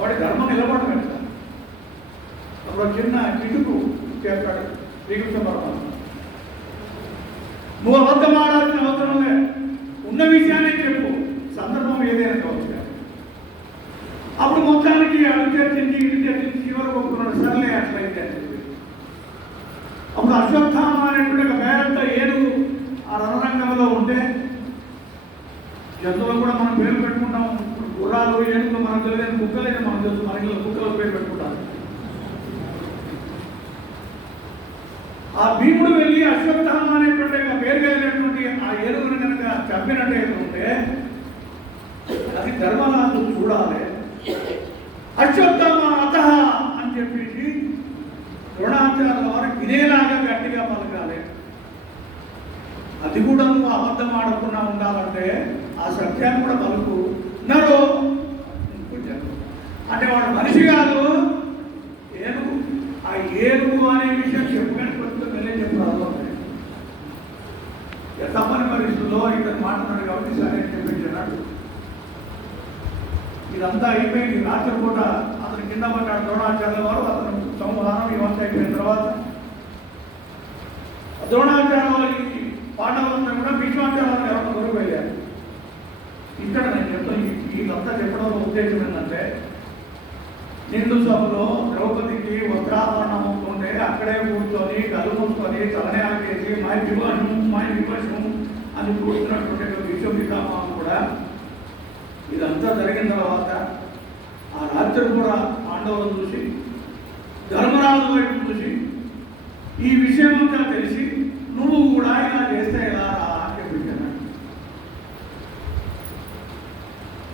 వాడి ధర్మం నిలబడటం ఎట్లా? అప్పుడు చిన్న కిటుకు చేస్తాడు శ్రీకృష్ణ పరమాత్మ. నువ్వు అబద్ధం ఆడాల్సిన అవసరం లే, ఉన్న విషయాన్ని చెప్పు, సందర్భం ఏదైనా కావచ్చు. అప్పుడు మొత్తానికి అటు చర్చించి ఇటు చర్చించి చివరికి ఒప్పుకున్నాడు, సర్లే అట్లయితే. అప్పుడు అశ్వత్థామ అనేటువంటి ఒక పెద్ద ఏనుగు ఆ రణరంగంలో ఉంటే, జంతువులు కూడా మనం పేరు పెట్టుకుంటాం. గుర్రాలు, ఏనుగులు మనకు తెలియదు, కుక్కలైతే మనం తెలుసు, మనకి కుక్కలకు పేరు పెట్టుకుంటాం. ఆ భీముడు వెళ్ళి అశ్వత్థామ అనేటువంటి పేరు కలిగినటువంటి ఆ ఏనుగును కనుక చంపినట్టే అది ధర్మరాజు చూడాలి. అశ్వత్థామ అతః అని చెప్పేసి ద్రోణాచార్యుల వారు వినేలాగా గట్టిగా పలకాలి. అది కూడా నువ్వు అబద్ధం ఆడకుండా ఉండాలంటే ఆ సత్యాన్ని కూడా పలుకు. నరో అంటే వాడు మనిషి కాదు, ఏనుగు. ఆ ఏనుగు అనే విషయం చెప్పుకొని కొద్దిగా వెళ్ళే చెప్పాలి. తప్పని పరిస్థితుల్లో ఇక్కడ మాట్లాడాడు కాబట్టి సరే చెప్పించాడు. ఇదంతా అయిపోయింది. రాత్రి పూట అతను కింద పడ్డాడు ద్రోణాచార్యుల వారు. అతను సంహారం ఇవంతా అయిపోయిన తర్వాత ద్రోణాచార్యుల వారికి పాండవులంతా కూడా భీష్మాచార్యులను ఎవరైనా దొరికి వెళ్ళారు. ఇక్కడ నేను చెప్తాను, వీళ్ళంతా చెప్పడం ఉద్దేశం ఏంటంటే నిండు సభలో ద్రౌపదికి వస్త్రాభరణం అవుతుంటే అక్కడే కూర్చొని కళ్ళు మూసుకొని తలనే ఆకేసి మై విభాషం అని కూర్చున్నటువంటి విశ్వపితామహం కూడా ఇదంతా జరిగిన తర్వాత ఆ రాత్రి కూడా పాండవులను చూసి ధర్మరాజు వైపు చూసి ఈ విషయం అంతా తెలిసి నువ్వు కూడా ఇలా చేస్తే ఎలా అని చెప్పించాను.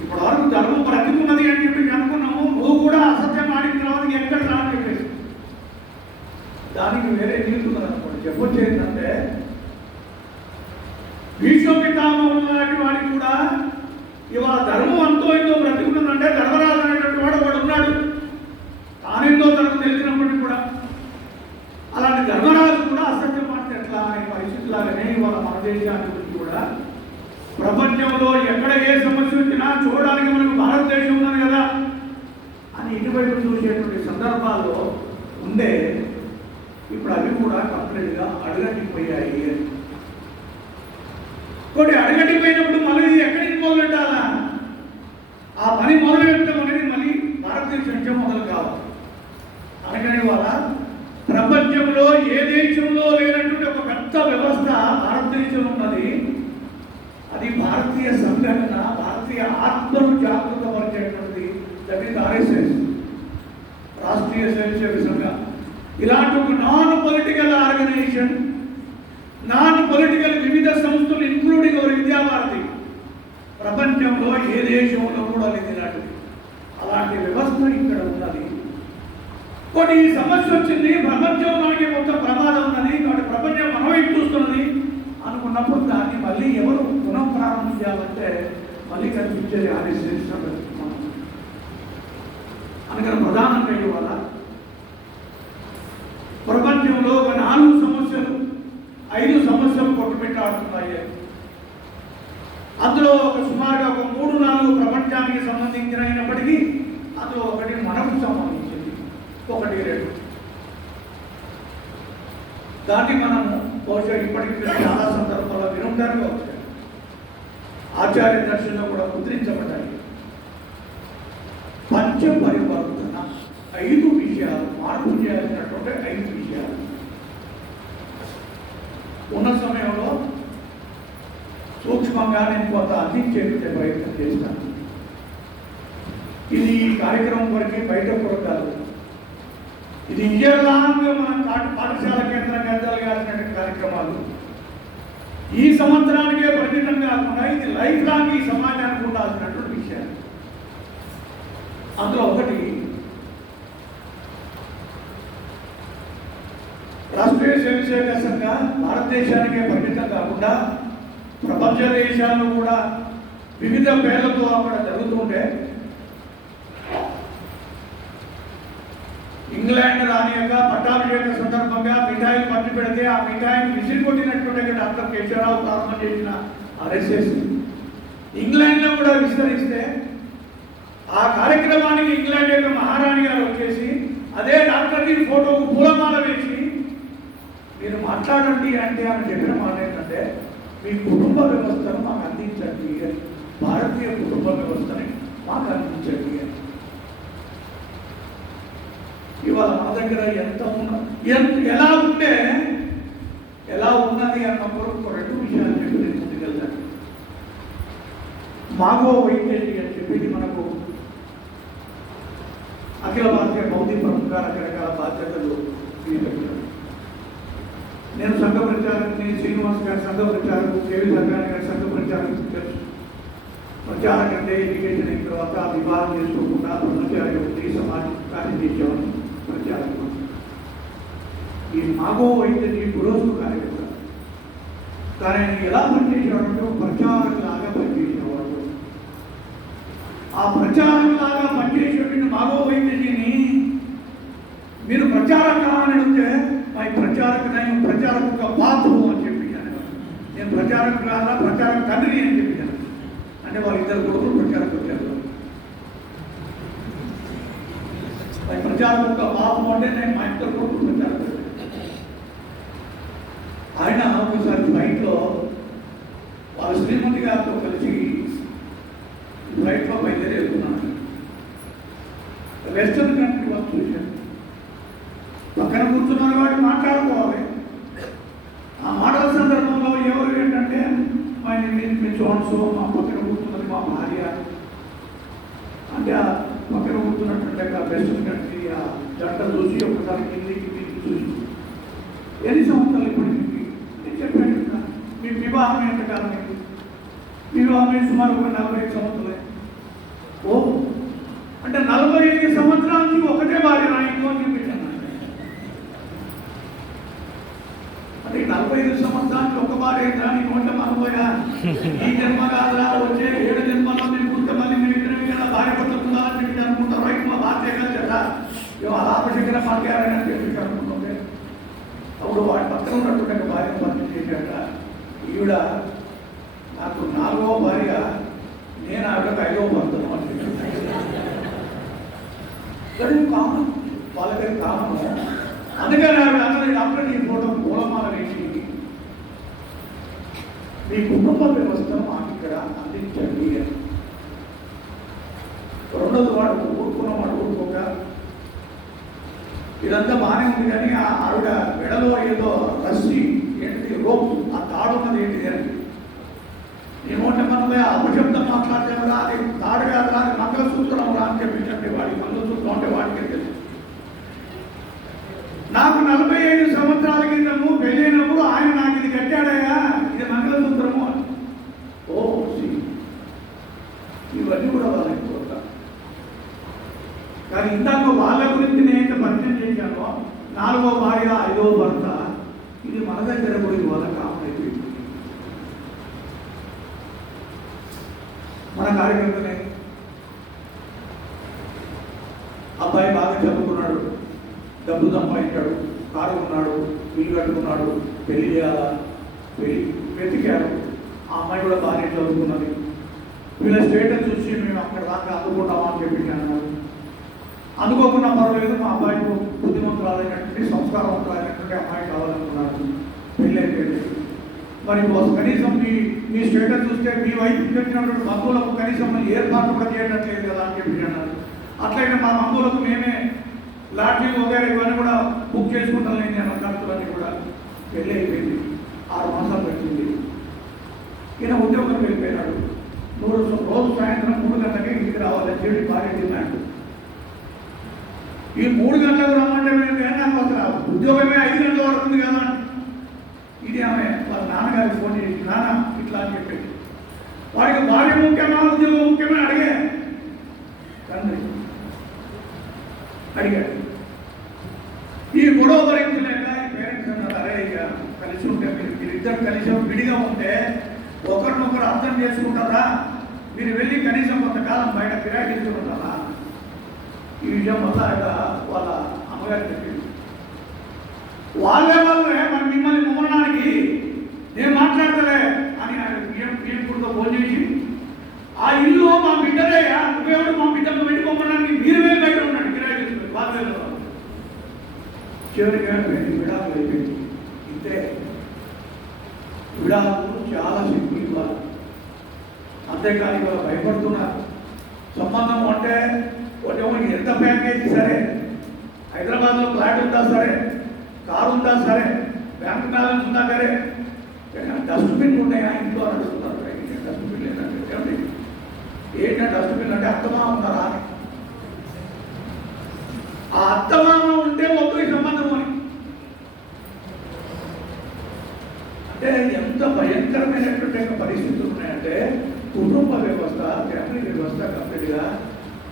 ఇప్పుడు వరకు ధర్మం బ్రతికున్నది అని చెప్పి అనుకున్నాము, నువ్వు కూడా అసత్యం ఆడిన తర్వాత ఎక్కడ రా అని చెప్పేసి దానికి వేరే తీరుతున్నది అనుకోండి. చెప్పొచ్చు ఏంటంటే భీష్మపితామహుడు లాంటి వాడికి కూడా ఇవాళ ధర్మం అంతో ఇంతో బ్రతికున్నదంటే ధర్మరాజు అనేటువంటి వాడు ఒకడు ఉన్నాడు. తానేందో తనకు తెలిసినప్పటికీ కూడా అలాంటి ధర్మరాజు కూడా అసత్యం మాట ఎట్లా అనే పరిస్థితులాగానే ఇవాళ మన దేశానికి గురించి కూడా ప్రపంచంలో ఎక్కడ ఏ సమస్య వచ్చినా చూడడానికి మనకు భారతదేశం ఉన్నది కదా అని ఇటువైపు చూసేటువంటి సందర్భాల్లో ఉండే ఇప్పుడు అవి కూడా కంప్లీట్గా అడుగట్టిపోయాయి. కొన్ని అడగట్టిపోయినప్పుడు మళ్ళీ ఎక్కడికి మొదలు పెట్టాలా? ఆ పని మొదలు పెట్టడం అనేది మళ్ళీ భారతదేశం నుంచి మొదలు కావాలి. అనగానే వాళ్ళ ప్రపంచంలో ఏ దేశంలో లేనటువంటి ఒక పెద్ద వ్యవస్థ భారతదేశంలో ఉన్నది. అది భారతీయ సంఘటన, భారతీయ ఆత్మను జాగృతపరిచేటువంటిది. That is RSS, Rashtriya Swayamsevak Sangh. ఇలాంటి ఒక non political organization, non political వివిధ సంస్థలు ఇంక్లూడింగ్ ఒక విద్యాభారతి ప్రపంచంలో ఏ దేశంలో కూడా లేదు ఇలాంటిది. అలాంటి వ్యవస్థ ఇక్కడ ఉన్నది. కొన్ని ఈ సమస్య వచ్చింది, ప్రపంచంలోకి మొత్తం ప్రమాదం ఉన్నది, కాబట్టి ప్రపంచం మనవైపు చూస్తున్నది అనుకున్నప్పుడు దాన్ని మళ్ళీ ఎవరు పునః ప్రారంభించాలంటే మళ్ళీ కనిపించేది RSS అందుకని ప్రధానంగా ఇవాళ ప్రపంచంలో ఒక 4 సమస్యలు 5 సమస్యలు కొట్టుపెట్టాడుతున్నాయి. అందులో ఒక సుమారుగా ఒక 3-4 ప్రపంచానికి సంబంధించిన అయినప్పటికీ అందులో ఒకటి మనకు సంబంధించింది, ఒకటి 2. దాన్ని మనము బహుశా ఇప్పటికీ చాలా సందర్భాల్లో వినుంటారు కావచ్చు. ఆచార్య దర్శనంలో కూడా ముద్రించబడ్డాయి. పంచ పరివర్తన 5 విషయాలు, మార్పు చేయాల్సినటువంటి 5 విషయాలు. ఉన్న సమయంలో సూక్ష్మంగా నేను కొంత అందించేందుకు ప్రయత్నం చేస్తాను. ఇది ఈ కార్యక్రమం వరకు బయట కూడా కాదు. ఇది ఇయర్లాంగ్ మన పాఠశాల కేంద్రంగా జరగాల్సిన కార్యక్రమాలు ఈ సంవత్సరానికే పరిమితం కాకుండా ఇది లైఫ్ లాంగ్ ఈ సమాజానికి ఉండాల్సినటువంటి విషయాలు. అందులో ఒకటి రాష్ట్రీయ స్వయంసేవక సంఘ భారతదేశానికే పరిమితం కాకుండా ప్రపంచ దేశాల్లో కూడా వివిధ పేర్లతో అక్కడ జరుగుతుంటే ఇంగ్లాండ్ రాణి యొక్క పట్టాభిషేక సందర్భంగా మిఠాయిలు పంచి పెడితే ఆ మిఠాయిని విసిరి కొట్టినటువంటి డాక్టర్ కేశవరావు ప్రారంభం చేసిన ఆర్ఎస్ఎస్ ఇంగ్లాండ్లో కూడా విస్తరిస్తే ఆ కార్యక్రమానికి ఇంగ్లాండ్ యొక్క మహారాణి గారు వచ్చేసి అదే డాక్టర్కి ఫోటోకు పూలమాల వేసి మీరు మాట్లాడండి అంటే ఆమె చెప్పిన మాట ఏంటంటే మీ కుటుంబ వ్యవస్థను మాకు అందించండి అని, భారతీయ కుటుంబ వ్యవస్థని మాకు అందించండి అని. ఇవాళ మా దగ్గర ఎంత ఎలా ఉంటే ఎలా ఉన్నది అన్నప్పుడు రెండు విషయాలు చెప్పి నేను ముందుకెళ్తాను. మాగో వైద్యుడి అని చెప్పి మనకు అఖిల భారతీయ బౌద్ధి ప్రముఖ రకరకాల బాధ్యతలు తీసుకెళ్తాను. నేను సంఘ ప్రచారకుని, శ్రీనివాస్ గారి సంఘ ప్రచారకు, కేవీ సంఘాన్ని గారి సంఘ ప్రచారకు తెలుసు. ప్రచారం అంటే ఎడ్యుకేషన్ అయిన తర్వాత వివాహం చేసుకోకుండా బ్రహ్మచారి ఉండి సమాజం కార్యం చేసేవాడిని ప్రచారం. ఈ మాగో వైద్యుని పురోజు కార్యకర్త కానీ ఎలా పనిచేసేవాడు ప్రచారంలాగా పనిచేసేవాడు. ఆ ప్రచారంలాగా పనిచేసేటువంటి మాగో వైద్యుని మీరు ప్రచారం కావాలని అడిగితే మా ప్రచారకు పాత్రం అని చెప్పాను. నేను ప్రచారకు కాదా ప్రచారం తండ్రి అని చెప్పాను. అంటే వాళ్ళిద్దరు కొడుకులు ప్రచారం వచ్చారు. ప్రచారకు పాపం అంటే నేను మా ఇద్దరు కొడుకులు ప్రచారం పెట్టాను. ఆయన ఒకసారి ఫ్లైట్లో వాళ్ళ శ్రీమతి గారితో కలిసి ఫ్లైట్లో బయలుదేరి వెళ్తున్నాను. వెస్టర్న్ కంట్రీ వాళ్ళు చూశాను. పక్కన కూర్చున్న వాడు మాట్లాడుకోవాలి. ఆ మాటల సందర్భంలో ఎవరు ఏంటంటే మీ చూడసు మా పక్కన కూర్చున్నది మా భార్య అంటే ఆ పక్కన కూర్చున్నటువంటి వెస్టర్న్ కంట్రీ ఆ జంట చూసి ఒకసారి కిందికి చూసి ఎన్ని సంవత్సరాలు ఇప్పటికి నేను చెప్పాను మీ వివాహం ఎంతకాలం అయింది? వివాహం సుమారు ఒక 45 సంవత్సరాలే. ఓ అంటే 45 సంవత్సరాల నుంచి ఒకటే భార్య రాయించు అని చెప్పాను. అంటే 45 సంవత్సరానికి ఒక భార్య దాని కొంటే మనపోయా ఈ జన్మ కాదురా వచ్చే 7 జన్మల్లో నేను పుట్టే మళ్ళీ మీరు ఇద్దరు కదా భార్య పడుతుందని చెప్పి అనుకుంటారు. రైట్ మా భార్య కదా ఇవాళ ఆపశంకర మాట్లాడారని చెప్పి అనుకుంటుంటే అప్పుడు వాడి పక్కన ఉన్నటువంటి భార్యను పరిచయం చేశాక ఈవిడ నాకు 4వ భార్య, నేను ఆవిడకు 5వ భర్తను అని చెప్పి కామన్ వాళ్ళకి కామన్. అందుకని ఆవిడ అన్నది డాక్టర్ ఈ ఫోటో పూలమాల వేసి మీ కుటుంబ వ్యవస్థను మాకు ఇక్కడ అందించండి అని. రెండోది వాడు ఊరుకోక ఇదంతా బాగానే ఉంది కానీ ఆవిడ మెడలో ఏదో రస్సి ఏంటిది రోప్ ఆ తాడు ఉన్నది ఏంటిది అని ఏమంటే మనలో అపశబ్దం మాట్లాడితే కూడా అది తాడు కాదు అది మంగళసూత్రం రా అని చెప్పించండి. వాడి మంగళసూత్రం అంటే వాడికి తెలుసు. నాకు 45 సంవత్సరాల క్రితము పెళ్ళైనప్పుడు ఆయన నాకు ఇది కట్టాడయా ఇది మంగళసూత్రము అని. ఓ ఇవన్నీ కూడా వాళ్ళకి కోరుతా. కానీ ఇందాక వాళ్ళ గురించి నేను పరిచయం చేశాను. 4వ భార్య 5వ భర్త ఇది మన దగ్గర కూడా ఇవాళ కామన్ అయిపోయింది. మన కార్యకర్తనే అబ్బాయి బాగా చదువుకున్నాడు, డబ్బు సంపాదించాడు, కారు ఉన్నాడు, ఇల్లు కట్టుకున్నాడు, పెళ్లి చేయాలా పెళ్లి వెతికారు. ఆ అమ్మాయి కూడా బాగానే చదువుకున్నది. వీళ్ళ స్టేటస్ చూసి మేము అక్కడ దాకా అందుకుంటామా అని చెప్పి అన్నారు. అందుకోకుండా పర్వాలేదు మా అబ్బాయికి బుద్ధిమంతురాలైనటువంటి సంస్కారవంతులైనటువంటి అమ్మాయి కావాలనుకున్నాడు. పెళ్ళి అయిపోయింది. మరి కనీసం మీ స్టేటస్ చూస్తే మీ వైపు వచ్చినటువంటి బంధువులకు కనీసం ఏర్పాటు కూడా చేయట్లేదు కదా అని చెప్పి అన్నారు. అట్లయితే మా బంధువులకు మేమే లాడ్జీ వగేరే ఇవన్నీ కూడా బుక్ చేసుకుంటాం లేని అన్న ఖర్చులన్నీ కూడా. పెళ్ళి అయిపోయింది. 6 మాసాలు పెట్టింది. ఈయన ఉద్యోగం వెళ్ళిపోయినాడు. రోజు సాయంత్రం 3 గంటలకే ఇంటికి రావాలని చెప్పి భార్య డిమాండ్. ఈ 3 గంటలకు రమ్మంటే మేము కానీ నాకు అసలు ఉద్యోగమే 5 గంటల వరకు ఉంది కదా. ఇది ఆమె వాళ్ళ నాన్నగారికి ఫోన్ చేసి, నాన్న ఇట్లా అని చెప్పి, వాడికి భార్య ముఖ్యమా ఉద్యోగం ముఖ్యమని అడిగా. తండ్రి అడిగాడు. ఈ గొడవ భరించలేక పేరెంట్స్ అన్నారు, అరే ఇక కలిసి ఉంటే మీరిద్దరు కలిసి విడిగా ఉంటే ఒకరినొకరు అర్థం చేసుకుంటారా, మీరు వెళ్ళి కనీసం కొంతకాలం బయట కిరాయి తీసుకుంటారా. ఈ విషయం వల్ల వాళ్ళ అమ్మగారు చెప్పింది. వాళ్ళే మరి మిమ్మల్ని మొమ్మడానికి నేను మాట్లాడతలే అని పిఎం కూడా ఫోన్ చేసి, ఆ ఇల్లు మా బిడ్డలే, నువ్వెవరు మా బిడ్డలు పెట్టుకోమడానికి మీరు బయట ఉన్నాడు కిరాయి తీసుకుని వాళ్ళ చివరిగా విడాకులు అయిపోయింది. ఇంతే. విడాకులు చాలా సింపుల్ ఇవ్వాలి, అంతేకాని వాళ్ళు భయపడుతున్నారు. సంబంధం అంటే ఎంత ప్యాకేజీ సరే, హైదరాబాద్లో ఫ్లాట్ ఉందా సరే, కారు ఉందా సరే, బ్యాంక్ బ్యాలెన్స్ ఉందా సరే, డస్ట్బిన్ ఉన్నాయా ఇంట్లో అడుగుతున్నారు. డస్ట్బిన్ లేదంటే ఏంటంటే డస్ట్బిన్ అంటే అత్తమామ ఉన్నారా అని. ఆ అత్తమామ ఉంటే వద్దు ఈ సంబంధం అని. అంటే ఎంత భయంకరమైనటువంటి పరిస్థితులు ఉన్నాయంటే కుటుంబ వ్యవస్థ, ఫ్యామిలీ వ్యవస్థ కంప్లీట్గా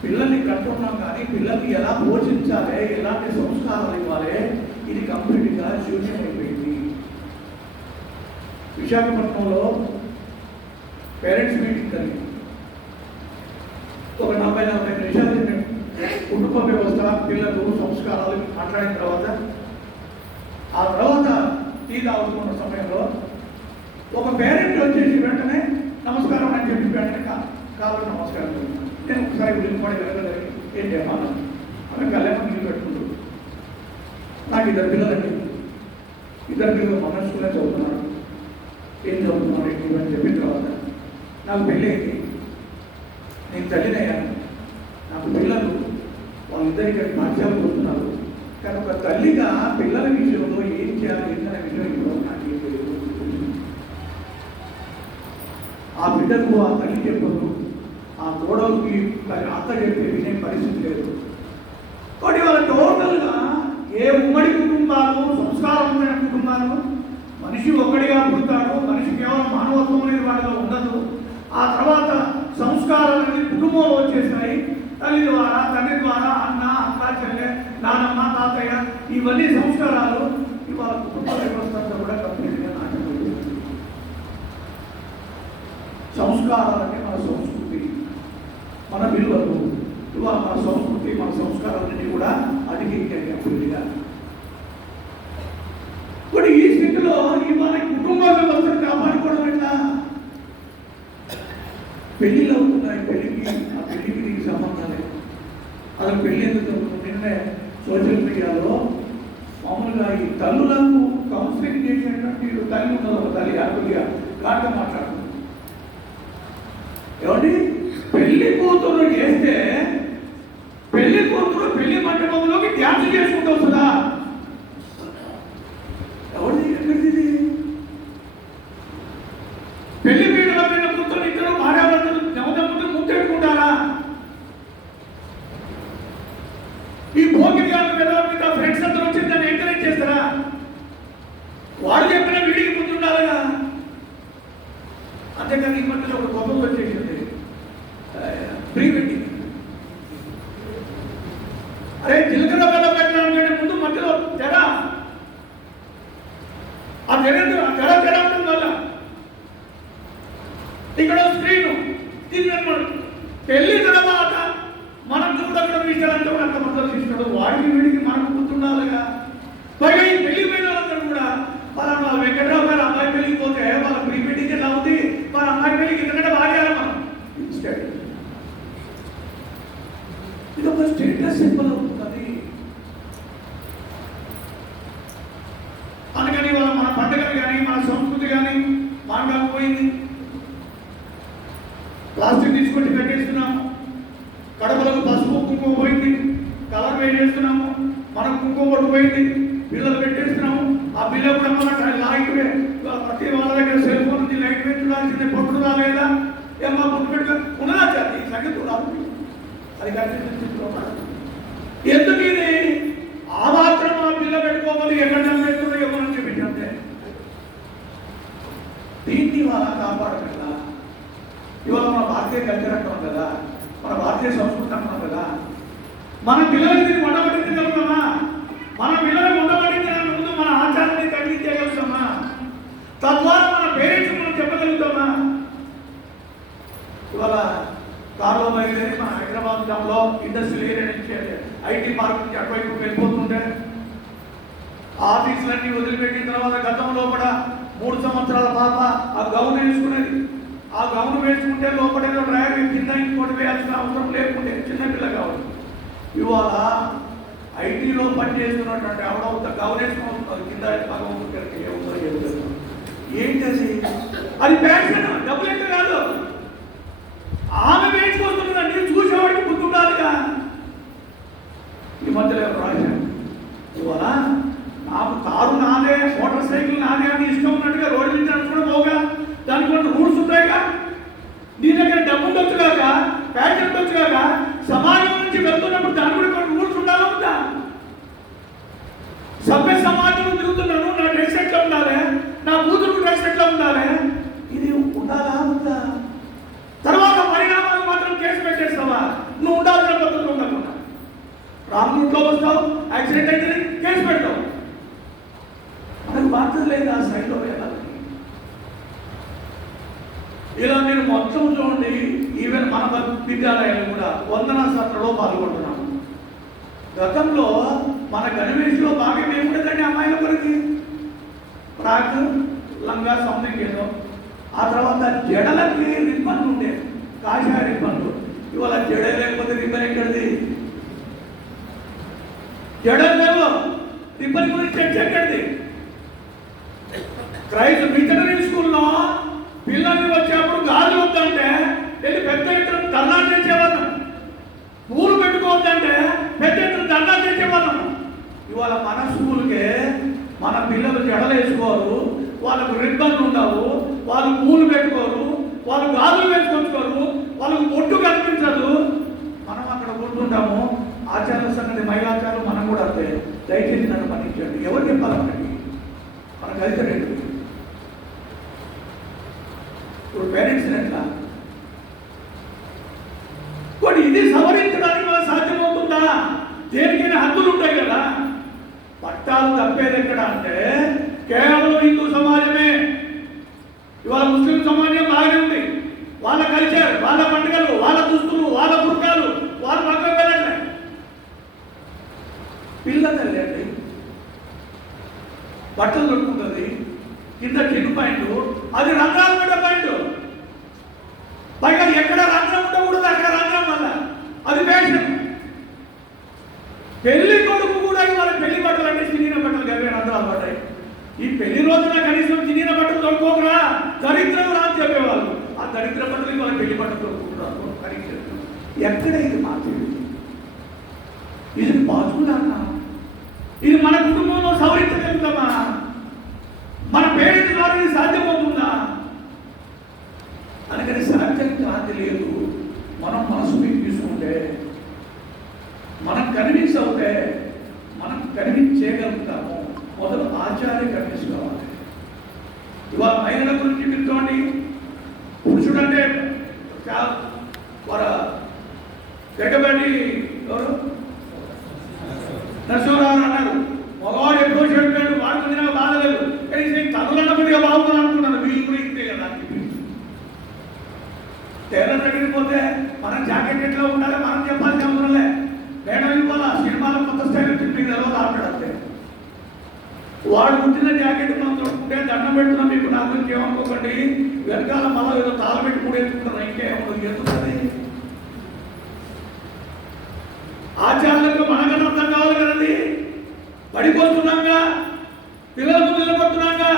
పిల్లల్ని కట్టుకున్నాం కానీ పిల్లల్ని ఎలా పోషించాలి, ఎలాంటి సంస్కారాలు ఇవ్వాలి, ఇది కంప్లీట్గా శూన్యం అయిపోయింది. విశాఖపట్నంలో పేరెంట్స్ మీటింగ్ కలిగి ఒక 40-45 నిమిషాలు కుటుంబ వ్యవస్థ, పిల్లలు, సంస్కారాలు మాట్లాడిన తర్వాత ఆ తర్వాత టీ తాగుతున్న సమయంలో ఒక పేరెంట్ వచ్చేసి వెంటనే నమస్కారం అని చెప్పి వెంటనే కావాలి నమస్కారం. నేను ఒకసారి వెళ్ళిపోయి వెళ్ళగలిగి ఏం చేయమన్నా ఆమె కళ్యాణం నీళ్ళు పెట్టుకుంటూ, నాకు 2 పిల్లలండి, 2 పిల్లలు మన స్కూల్లో చదువుతున్నారు, ఏం చదువుతున్నారు ఏంటి అని చెప్పిన తర్వాత నాకు పెళ్ళి అయింది, నేను తల్లినయ్యాను, నాకు పిల్లలు వాళ్ళిద్దరికి పాఠశాలకు వస్తున్నారు. కానీ ఒక తల్లిగా పిల్లల విషయంలో ఏం చేయాలి ఏంటనే విషయం ఇప్పుడు నాకు ఏం తెలియదు. ఆ బిడ్డకు ఆ తల్లి చెప్పదు, ఆ గోడలకి అత్త చెప్పే వినే పరిస్థితి లేదు. కాబట్టి వాళ్ళ టోటల్గా ఏ ఉమ్మడి కుటుంబాలు, సంస్కారవంతమైన కుటుంబాలు, మనిషి ఒక్కడిగా పుడతాడు, మనిషి కేవలం మానవత్వం అనేది వాడిలో ఉండదు. ఆ తర్వాత సంస్కారాలు అనేది కుటుంబంలో వచ్చేసాయి. తల్లి ద్వారా, తండ్రి ద్వారా, అన్న, అక్క, చెల్లె, నానమ్మ, తాతయ్య, ఇవన్నీ సంస్కారాలు ఇవాళ కుటుంబ వ్యవస్థ కూడా కంప్లీట్గా నాశనమైంది. సంస్కారాలన్నీ మన సంస్కృతి, మన విలువలు, ఇవాళ మన సంస్కృతి, మన సంస్కారాలన్నీ కూడా అధికంగా కంప్లీట్గా. ఇప్పుడు ఈ స్థితిలో ఇవాళ కుటుంబ వ్యవస్థను కాపాడుకోవడం ఎట్లా? పెళ్ళిళ్ళు అవుతున్నాయి, ఆ పెళ్లికి నీకు సంబంధం లేదు. అసలు పెళ్ళి ఎందుకు? నిన్నే సోషల్ మీడియాలో మామూలుగా ఈ తల్లులకు కౌన్సిలింగ్ చేసేటువంటి తల్లి ఉన్నది, ఒక తల్లి అడుగుగా కాక మాట్లాడుతుంది. ఏమండి, పెళ్లి కూతురు చేస్తే పెళ్లి కూతురు పెళ్లి మండపంలోకి డ్యాన్స్ చేసుకుంటూ వస్తుందా? ఎవరిది ఎక్కడిది? పెళ్లి పీటల మీద కూతురు ఇద్దరు భార్యాభర్తలు నవదంపతులు ముద్దెట్టుకుంటారా? ఈ భోగి మీద ఫ్రెండ్స్ అందరూ వచ్చి దాన్ని ఎంకరేజ్ చేస్తారా? వాళ్ళు చెప్పిన వీడికి ముందు ఉండాలిగా. అంతేకాదు ఈ మధ్యలో ఒక గొప్ప వచ్చేసింది ప్రీ వెడ్డింగ్. అరే జీలకర్ర బెల్లం పెట్టడానికి ముందు మధ్యలో తెర, ఆ తెర ఉంటుంది వల్ల ఇక్కడ స్క్రీన్ పెళ్లి తర్వాత మనం చూడకుండా విషయాలంటే కూడా అంత మంది తీసుకున్నాడు. వాడికి వీడికి మనకు గుర్తుండాలిగా. పైగా ఈ పెళ్లి పోయిన వాళ్ళందరూ కూడా వాళ్ళ వెంకట్రావు గారు అమ్మాయి పెళ్లికి పోతే వాళ్ళ ప్రీ వెడ్డింగ్ ఎలా ఉంది, వాళ్ళ అమ్మాయి పెళ్లికి ఎందుకంటే భార్యాలి మనం ఇది ఒక స్టేటస్ సింబల్ అవుతుంది. అందుకని వాళ్ళ మన పండుగలు కానీ మన సంస్కృతి కానీ మానగాకు పోయింది. ప్లాస్టిక్ తీసుకొచ్చి కట్టేస్తున్నాము, కడపలకు పసుపు కుంకుమ పోయింది, కలర్ వేసేస్తున్నాము, మన కుంకుమ కొట్టు పోయింది, పిల్లలు పెట్టేస్తున్నాము. ఆ పిల్ల కూడా మన లైట్ ప్రతి వాళ్ళ దగ్గర సెల్ ఫోన్ నుంచి లైట్ పెట్టాల్సిందే, పొట్టుదా లేదా ఏమో పొట్టు పెట్టుకుని ఉన్నదా అది సంగతి రాదు. అది కట్టిన ఎందుకు ఇది ఆ మాత్రం ఆ పిల్ల పెట్టుకోమని ఎక్కడ పెట్టుకున్నా ఏమని చెప్పించంటే దీన్ని వాళ్ళ కాపాడగలరా? ఇవాళ మన భారతీయ కల్చర్ అంటున్నాం కదా, మన భారతీయ సంస్కృతి అంటున్నాం కదా, మన పిల్లలకి దీన్ని ఉండబట్టించగలుగుతామా? మన పిల్లలకు ఉండబట్టించడానికి ముందు మన ఆచారాన్ని తగ్గించగలుగుతామా? తద్వారా మన పేరెంట్స్ మనం చెప్పగలుగుతామా? ఇవాళ కారులో బయలుదేరి మన హైదరాబాద్ టౌన్లో ఇండస్ట్రియల్ ఏరియా నుంచి ఐటీ పార్క్ నుంచి అటువైపు వెళ్ళిపోతుంటే ఆఫీసులన్నీ వదిలిపెట్టిన తర్వాత గతంలో కూడా 3 సంవత్సరాల పాప ఆ గౌన్ వేసుకునేది. ఆ గౌన్ వేసుకుంటే లోపల డ్రైవర్ కింద ఇంకోటి వేయాల్సిన అవసరం లేకుంటే చిన్నపిల్ల కావచ్చు. ఇవాళ ఐటీలో పనిచేస్తున్నటువంటి ఆవిడ గౌన్ వేసుకుంటున్నారు, కింద ఏంటి అది ఫ్యాషన్, డబ్బులు ఎంత కాదు. ఆమె వేసుకొస్తుందండి, చూసేవాడికి బుద్ధి ఉండాలిగా. ఈ మధ్యలో రాశాను ఇవాళ నాకు కారు నాదే, మోటార్ సైకిల్ నాదే అని ఇష్టం ఉన్నట్టుగా రోడ్డు మీద నడుచుకోవడం పోగా దానికి కొన్ని రూల్స్ ఉంటాయిగా. నీ దగ్గర డబ్బు ఉండొచ్చు కాక, ఫ్యాషన్ ఉండొచ్చు కాక, సమాజం నుంచి వెళ్తున్నప్పుడు దాని కూడా కొన్ని రూల్స్ ఉండాలా ఉందా? సభ్య సమాజంలో తిరుగుతున్నాను, నా డ్రెస్ ఎట్లా ఉండాలి, నా కూతురు డ్రెస్ ఎట్లా ఉండాలి, ఇది ఉండాలా ఉందా? తర్వాత పరిణామాలు మాత్రం కేసు పెట్టేస్తావా? నువ్వు ఉండాల్సిన పద్ధతులు ఉండకుండా రాంగ్ రూట్లో వస్తావు, యాక్సిడెంట్ అయితే కేసు పెడతావు. మనకు బాధ్యత లేదు ఆ సైడ్లో వెళ్ళాలి. ఇలా మీరు మొత్తం చూడండి, ఈవెన్ మన విద్యాలయాలు కూడా వందనా సత్రలో పాల్గొంటున్నాము. గతంలో మన గణవేష్లో భాగం ఏముండేదండి అమ్మాయిల కొరకు? ఫ్రాక్, లంగా, సంథింగ్ ఏదో. ఆ తర్వాత జడలకి రిబ్బన్లు ఉండేది, కాషాయ రిబ్బన్లు. ఇవాళ జడ లేకపోతే రిబ్బన్ ఎక్కడిది? జడలు లేవు, రిబ్బన్ గురించి చర్చ ఎక్కడిది? క్రైస్ట్ మిషనరీ స్కూల్లో పిల్లల్ని వచ్చేప్పుడు గాజులు వద్దంటే వెళ్ళి పెద్ద ఎత్తున ధర్నాలు చేసేవాళ్ళం, పూలు పెట్టుకోవద్దంటే పెద్ద ఎత్తున ధర్నాలు చేసేవాళ్ళం. ఇవాళ మన స్కూల్కే మన పిల్లలు జడలు వేసుకోరు, వాళ్ళకు రిబ్బన్లు ఉండవు, వాళ్ళు పూలు పెట్టుకోరు, వాళ్ళు గాజులు వేసుకొచ్చుకోరు, వాళ్ళకు బొట్టు కనిపించదు. మనం అక్కడ కూర్చుంటాము. ఆచార్య సంగతి మహిళాచారాలు మనం కూడా అంతే. దయచేసి నన్ను పట్టించండి. ఎవరు చెప్పాలి మనకి? మన కల్చర్ ఏంటి? ఇప్పుడు పేరెంట్స్ ఎట్లా కొన్ని ఇది సవరించడానికి మనకు సాధ్యమవుతుందా? దేనికైనా హద్దులు ఉంటాయి కదా. పట్టాలు తప్పేది ఎక్కడ అంటే కేవలం హిందూ సమాజమే. ఇవాళ ముస్లిం సమాజం బాగానే ఉంది, వాళ్ళ కల్చర్, వాళ్ళ పండుగలు, వాళ్ళ దుస్తులు, వాళ్ళ బుర్కాలు, వాళ్ళ పక్కన వెళ్ళండి. పిల్ల తల్లి అండి బట్టలు దొరుకుతుంది, కింద కింద పాయింట్, అది రంధ్రాలు పడ్డ పాయింట్. పైగా ఎక్కడ రంధ్రం ఉండకూడదు, అక్కడ రంధ్రం వల్ల అది ఫ్యాషన్. పెళ్లి కొడుకు కూడా ఇవాళ పెళ్లి బట్టలు అంటే చిన్న బట్టలు కలిపి రంధ్రాలు పడ్డాయి. ఈ పెళ్లి రోజున కనీసం చిన్న బట్టలు దొరుకోకరా, దరిద్రం రా అని చెప్పేవాళ్ళు. ఆ దరిద్ర బట్టలు ఇవాళ పెళ్లి బట్టలు దొరుకుతున్నారు. ఎక్కడ ఇది మార్చేది? ఇది పాచుకున్నా ఇది మన కుటుంబంలో సవరించగలుగుతామా? మన పేరెంట్స్ ద్వారా ఇది సాధ్యమవుతుందా? అందుకని సాధ్యం క్రాంతి లేదు. మనం మనసు మీద తీసుకుంటే, మనం కన్విన్స్ అవుతే మనం కన్విన్స్ చేయగలుగుతాము. మొదలు ఆచార్య కన్విన్స్ కావాలి. ఇవాళ మహిళల గురించి చూడండి. పురుషుడు అంటే జగబడి ఎవరు నరసింహరావు అన్నారు, మగవాడు ఎప్పుడో చెప్పాడు, వాడు కొంచెం బాధలేదు, కానీ తనులన్న కొద్దిగా బాగుందని అనుకున్నాను. వీళ్ళు కూడా ఇంతే కదా అని చెప్పి టైలర్ దగ్గరికి పోతే మనం జాకెట్ ఎట్లా ఉండాలి మనం చెప్పాల్సిన అవసరంలే. మేడం ఇవ్వాల సినిమాలో కొత్త స్టైల్ వచ్చింది, మీకు తెలవదు ఆడాడు అంతే. వాడు కుట్టిన జాకెట్ మనం తొడుకుంటే దండం పెడుతున్నాం. మీకు నా గురించి ఏమనుకోకండి, వెనకాల మళ్ళీ ఏదో తాళ పెట్టి కూడా ఎత్తుకుంటున్నాం. ఇంకేమో ఎత్తుతుంది. ఆచారాలకు మనకన్నా అర్థం కావాలి కదండి. పడిపోతున్నాగా, పిల్లలకు నిలబడుతున్నాగా.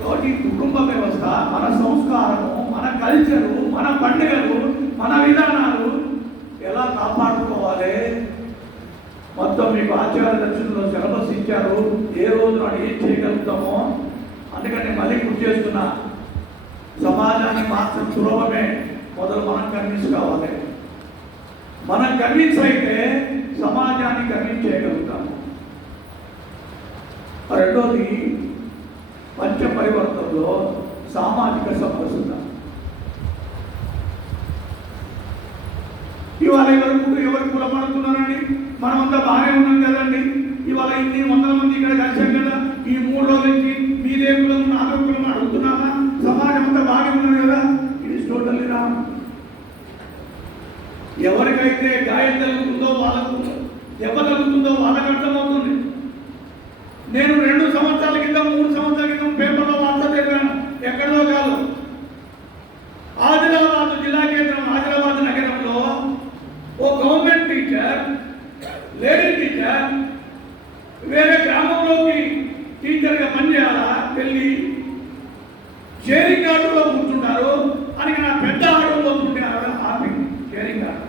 కాబట్టి కుటుంబ వ్యవస్థ, మన సంస్కారము, మన కల్చరు, మన పండుగలు, మన విధానాలు ఎలా కాపాడుకోవాలి? మొత్తం మీకు ఆచార దర్శనంలో సిలబస్ ఇచ్చారు. ఏ రోజు నాడు ఏం చేయగలుగుతామో. అందుకని మళ్ళీ గుర్తు చేస్తున్నా, సమాజాన్ని మార్చడం సులభమే. మొదలు మనం కన్విన్స్ కావాలి. మనం కన్విన్స్ అయితే సమాజాన్ని కన్విన్స్ చేయగలుగుతాము. రెండోది, పంచ పరివర్తనలో సామాజిక సమరసత. ఇవాళ ఎవరు కులం అడుగుతున్నారండి? మనమంతా బాగానే ఉన్నాం కదండి. ఇవాళ ఇన్ని వందల మంది ఇక్కడ కలిసాం కదా, ఈ 3 రోజుల నుంచి మీదే కులం నాదో కులం అడుగుతున్నామా? సమాజం అంతా బాగానే ఉన్నది కదా. ఇది టోటల్లీ రాంగ్. ఎవరికైతే గాయం తగ్గుతుందో వాళ్ళకు, దెబ్బ తగ్గుతుందో వాళ్ళకి అర్థమవుతుంది. నేను 2 సంవత్సరాల క్రితం 3 సంవత్సరాల క్రితం పేపర్లో వార్త చదివాను, ఎక్కడో కాదు, ఆదిలాబాద్ జిల్లా కేంద్రం ఆదిలాబాద్ నగరంలో ఓ గవర్నమెంట్ టీచర్, లేడీ టీచర్ వేరే గ్రామంలోకి టీచర్గా పనిచేయాలా వెళ్ళి షేరింగ్ ఆటోలో కూర్చుంటారు అని నా పెద్ద ఆటోలో ఉంటే ఆపి షేరింగ్ ఆటో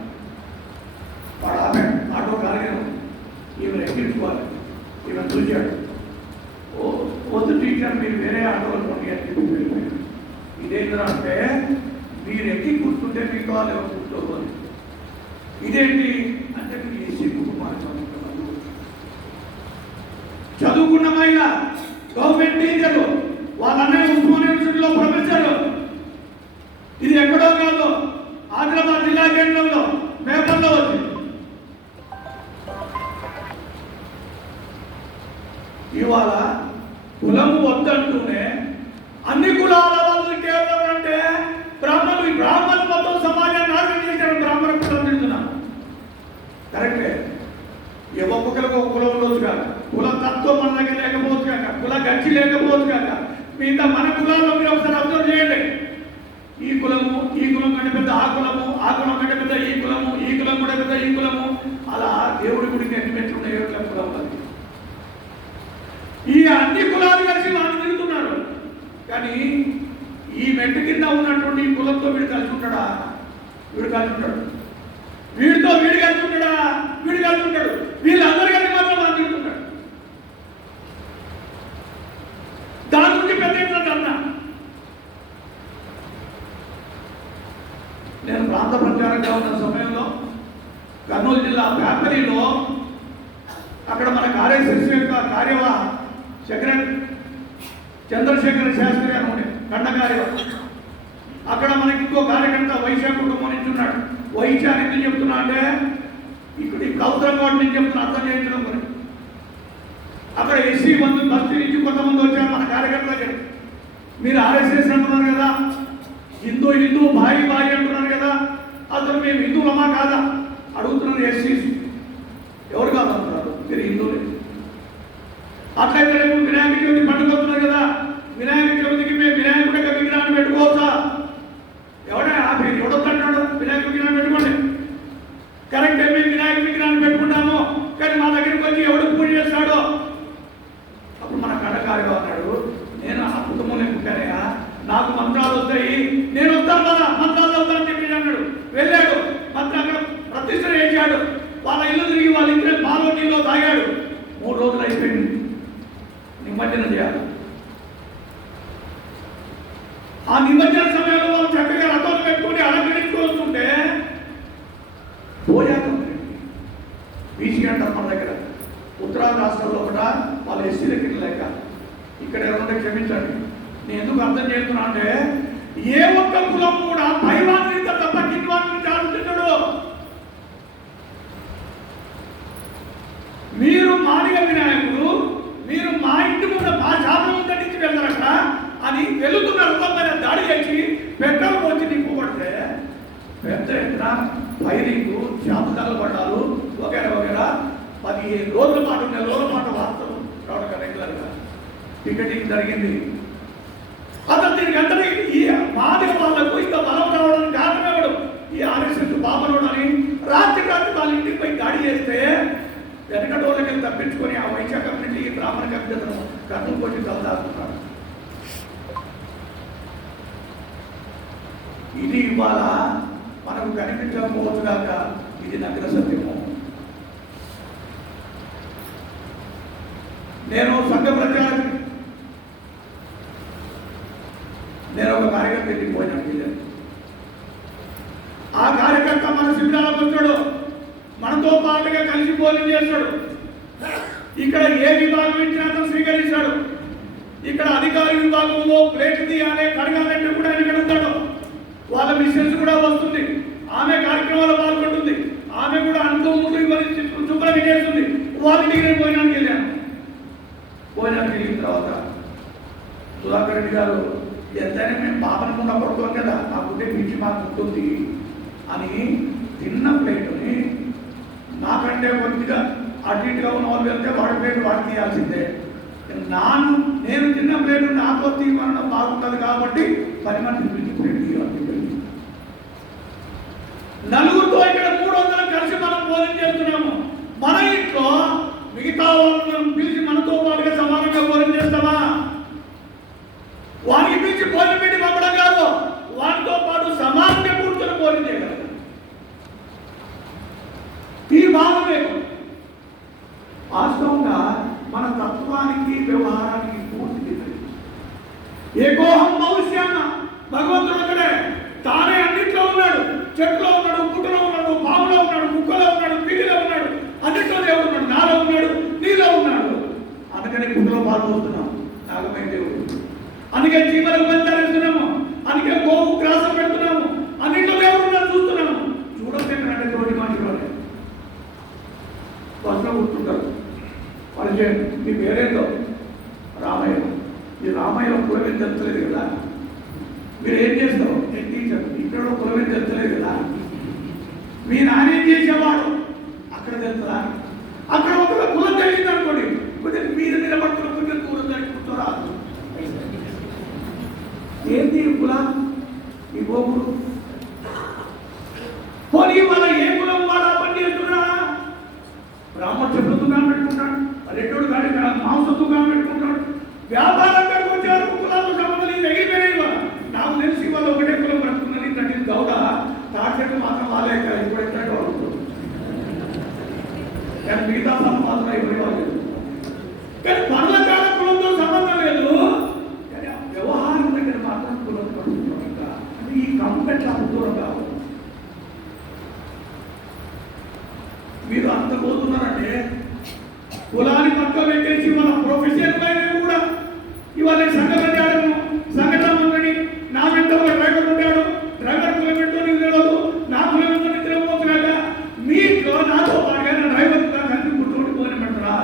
వాడు ఆపే ఆటో కాలేదు, ఈమెను ఎక్కించుకోవాలి. ఈమెను చూశాడు, వద్దు టీచర్ మీరు వేరే ఆటోలో పండి అని చెప్పి వెళ్ళిపోయారు. ఇదేంటంటే మీరు ఎక్కి కూర్చుంటే మీకు వాళ్ళు ఎవరు కూర్చోవాలి. ఇదేంటి అంటే మీరు ఎస్సీ కుటుంబానికి చదువుకున్న మహిళ గవర్నమెంట్ టీచర్లు, వాళ్ళ అన్నయ్య ఉస్మానియా యూనివర్సిటీలో ప్రొఫెసర్. ఇది ఎక్కడో కాదు, ఆదిలాబాద్ జిల్లా కేంద్రంలో పేపర్లో వచ్చింది. ఇవాళ కులం వద్దంటూనే అన్ని కులాల వాళ్ళు కేవలం అంటే బ్రాహ్మణులు మొత్తం సమాజాన్ని నాశనం చేశారు. బ్రాహ్మణ కులం తిడుతున్నాం కరెక్టే. ఒక్కొక్కరికి ఒక కులం ఉండొచ్చు కాక, కుల తత్వం మన దగ్గర లేకపోవచ్చు కాక, కుల గచ్చి లేకపోవచ్చు కాక, మిగతా మన కులాల్లో మీరు ఒకసారి అబ్జర్వ్ చేయండి. ఈ కులం కంటే పెద్ద ఆ కులము, ఆ కులం కంటే పెద్ద ఈ కులము, ఈ కులం కూడా పెద్ద ఈ కులము, అలా దేవుడి గుడికి ఎన్ని మెట్లు ఉన్నాయి, 7 కులం అది. ఈ అన్ని కులాలు కలిసి వాళ్ళు తిరుగుతున్నారు. కానీ ఈ మెట్టు కింద ఉన్నటువంటి కులంతో వీడు కలిసి ఉంటాడా? వీడు కలిసి ఉంటాడు. వీడితో వీడు కలిసి ఉంటాడా? వీడు కలిసి ఉంటాడు. వీళ్ళందరూ కలిసి మాత్రం వాళ్ళు తిరుగుతుంటాడు. దాని గురించి పెద్ద అన్నా. నేను ప్రాంత ప్రచారంగా ఉన్న సమయంలో కర్నూలు జిల్లా ఫ్యామిలీలో అక్కడ మన కార్యదర్శి యొక్క కార్యవాహ సెక్రటరీ చంద్రశేఖర శాస్త్రి అని ఉండే ఖండకార్య. అక్కడ మనకి ఇంకో కార్యకర్త వైశ్య కుటుంబం నుంచి ఉన్నాడు. వైశ్య అని ఎందుకు చెప్తున్నా అంటే ఇప్పుడు అవసరం వాటి నుంచి చెప్తున్నా, అర్థం చేయించడం గురించి. అక్కడ ఎస్సీ బస్తీ నుంచి కొంతమంది వచ్చారు మన కార్యకర్తలకి. మీరు ఆర్ఎస్ఎస్ అంటున్నారు కదా, హిందూ భాయి అంటున్నారు కదా, అసలు మేము హిందువులమా కాదా అడుగుతున్నారు. ఎస్సీ ఎవరు కాదంటున్నారు, మీరు హిందువులే. అట్లయితే రేపు వినాయక చవితి పండుగ వస్తున్నారు కదా, వినాయక చవితికి మేము వినాయకుడి యొక్క విగ్రహాన్ని పెట్టుకోవచ్చా? ఎవడొద్దంటాడు? వినాయక విగ్రహాన్ని పెట్టుకోండి. కరెక్టే, మేము వినాయక విగ్రహాన్ని పెట్టుకుంటాము, కానీ మా దగ్గరికి వచ్చి ఎవడు పూజ చేస్తాడో అప్పుడు మన కళకారుగా ఉన్నాడు. నేను ఆ కుటుంబంలో పుట్టానయా, నాకు మంత్రాలు వస్తాయి, నేను వస్తాను కదా మంత్రాలు వస్తానని చెప్పి అన్నాడు. వెళ్ళాడు, మంత్రం అక్కడ ప్రతిష్ట చేశాడు. వాళ్ళ ఇల్లు తిరిగి వాళ్ళ ఇంట్లో పాలో నీళ్ళు తాగాడు. 3 రోజులు అయిపోయింది, నిమజ్జనం చేయాలి. ఆ నిమజ్జన సమయంలో వాళ్ళు చక్కగా రథాలు పెట్టుకుని అలంకరించుకోవస్తుంటే పోయాక బీసీ అంటారు మన దగ్గర. ఉత్తరాంధ్ర రాష్ట్రంలో కూడా వాళ్ళు ఎస్సీ దగ్గర లేక ఇక్కడ ఎవరంటే క్షమించండి, నేను ఎందుకు అర్థం చేస్తున్నా అంటే ఏ ఒక్క కులం కూడా పైవాన్ని తప్ప కిందవాన్ని ఆలోచించడు. మీరు మాదిగ వినాయకుడు, మీరు మా ఇంటి ముందు మా శాతం నుంచి వెళ్తారట అని వెళుతున్న రథం మీద దాడి చేసి పెట్రోల్ పోసి నింపబడితే పెద్ద ఎత్తున ఫైరింగ్, శాపకాలు పడ్డారు వగేరా 15 రోజుల పాటు, 4 రోజుల పాటు వార్తలు రావడం రెగ్యులర్గా టికెటింగ్ జరిగింది. అసలు దీనికి అందరి ఈ మాదిగ వాళ్ళకు ఇంకా బలం రావడానికి కారణమేవాడు ఈ ఆర్ఎస్ఎస్ బాబులోడు అని రాత్రి వాళ్ళ ఇంటికి పోయి దాడి చేస్తే వెనకటోళ్ళకి తప్పించుకొని ఆ వైశ్య కమ్యూనిటీ బ్రాహ్మణ కమ్యూనిటీను కర్నూలు కొట్టి తలదాచుకున్నాడు. ఇది ఇవాళ మనకు కనిపించకపోవచ్చు కాక ఇది నగ్న సత్యము. నేను సంఘ ప్రచారం, నేను ఒక కార్యక్రమం వెళ్ళిపోయినట్టు భోజనం చేస్తాడు. ఇక్కడ ఏ విభాగం ఇచ్చినా అతను స్వీకరిస్తాడు. ఇక్కడ అధికారి విభాగంలో ప్లేట్ తీయాలి కడగాలంటే కూడా ఆయన ఇక్కడ ఉంటాడు. వాళ్ళ మిషన్స్ కూడా వస్తుంది, ఆమె కార్యక్రమాల్లో పాల్గొంటుంది, ఆమె కూడా అనుకో ముందు శుభ్రంగా చేస్తుంది. వాళ్ళ ఇంటికి నేను భోజనానికి వెళ్ళాను. భోజనానికి వెళ్ళిన తర్వాత సుధాకర్ రెడ్డి గారు ఎంతైనా మేము పాపనకుండా పడుకోం కదా, మాకుంటే మించి మాకు ఉంటుంది అని తిన్న ప్లేటుని నాకంటే కొద్దిగా అటు ఇటుగా ఉన్న వాళ్ళు వెళ్తే వాడి ప్లేట్ వాడు తీయాల్సిందే. నేను తిన్న ప్లేటు నాతో తీయమనడం బాగుంటుంది కాబట్టి 10 మంది పిలిచి ప్లేట్ తీయాలి. నలుగురితో ఇక్కడ 300 కలిసి మనం భోజనం చేస్తున్నాము. మన ఇంట్లో మిగతా వాళ్ళని పిలిచి మనతో పాటుగా సమానంగా భోజనం చేస్తామా? వారికి పిలిచి భోజనం పెట్టి పంపడం కాదు, వాటితో పాటు సమానంగా కూర్చొని భోజనం చేయగలరు. ఈ భావమే వాస్తవంగా మన తత్వానికి వ్యవహారానికి పూర్తి వ్యతిరేకం. ఏకోహం భవిష్యాన్న భగవంతుడు అక్కడే తానే అన్నింటిలో ఉన్నాడు. చెట్లో ఉన్నాడు, పుట్టులో ఉన్నాడు, పాములో ఉన్నాడు, కుక్కలో ఉన్నాడు, పిల్లిలో ఉన్నాడు, అన్నింటిలో దేవుడు ఉన్నాడు. నాలో ఉన్నాడు, నీలో ఉన్నాడు. అందుకని పుట్టులో పాల్గొస్తున్నాం, నాగమై దేవుడు. అందుకే చీమలకు పంచాలిస్తున్నాము, అందుకే గోవు గ్రాసం పెడుతున్నాము, అన్నింటిలో దేవుడు ఉన్నాడు చూస్తున్నాము. చూడలేకంటే తోటి మనిషిలోనే వర్షం కూర్చుంటారు. వాళ్ళు చేయండి, మీ పేరేందో రామయ్య. ఈ రామయ్య కులమే తెలుస్తలేదు కదా, మీరు ఏం చేస్తారు? నేను టీచర్, ఇక్కడ కులమే తెలుస్తలేదు కదా. మీ నాన్న ఏం చేసేవాడు అక్కడ తెలుస్తుందా? అక్కడ ఒక కులం తెలియదు అనుకోండి, కొద్దిగా మీద నిలబడుతున్న కొద్దిగా దూరం కూర్చోరాదు. ఏంటి కులం? ఈ గోపుడు పోనీ వాళ్ళ ఏ కులం వాడు పని చేస్తున్నా? బ్రాహ్మణ్ చెప్పులు దుకాణం పెట్టుకుంటాడు, రెడ్డోడు కాడి మాంసం దుకాణం పెట్టుకుంటాడు. వ్యాపారం వచ్చారు, కులాలకు సంబంధం ఎగిరిపోయినా నాకు తెలిసి వాళ్ళు ఒకటే కులం పట్టుకున్నది. తండ్రి గౌడ తాటి మాత్రం వాళ్ళే ఇప్పుడు ఎట్లా గౌరవ కానీ మిగతా మాత్రం ఇవ్వలేదు. కానీ పనుల కాడ కులంతో సంబంధం లేదు, కానీ ఆ వ్యవహారం దగ్గర మాత్రం కులం పడుతున్నాం. ఇంకా ఈ కంపెట్ల దూరం కావాలి. మీరు అంత పోతున్నారంటే కులాన్ని పక్క పెట్టేసి మన ప్రొఫెషన్ పైన కూడా ఇవాళ సంఘటన చేయడము. సంఘటన ఉందని నా వెంట ఒక డ్రైవర్ ఉంటాడు, డ్రైవర్ కులం పెట్టుకొని తెలియదు, నా కులం పెట్టుకొని తెలియకపోతున్నాక మీ ఇంట్లో నాతో పాటుగా నా డ్రైవర్ కలిసి కూర్చోటి పోని పెడతారా?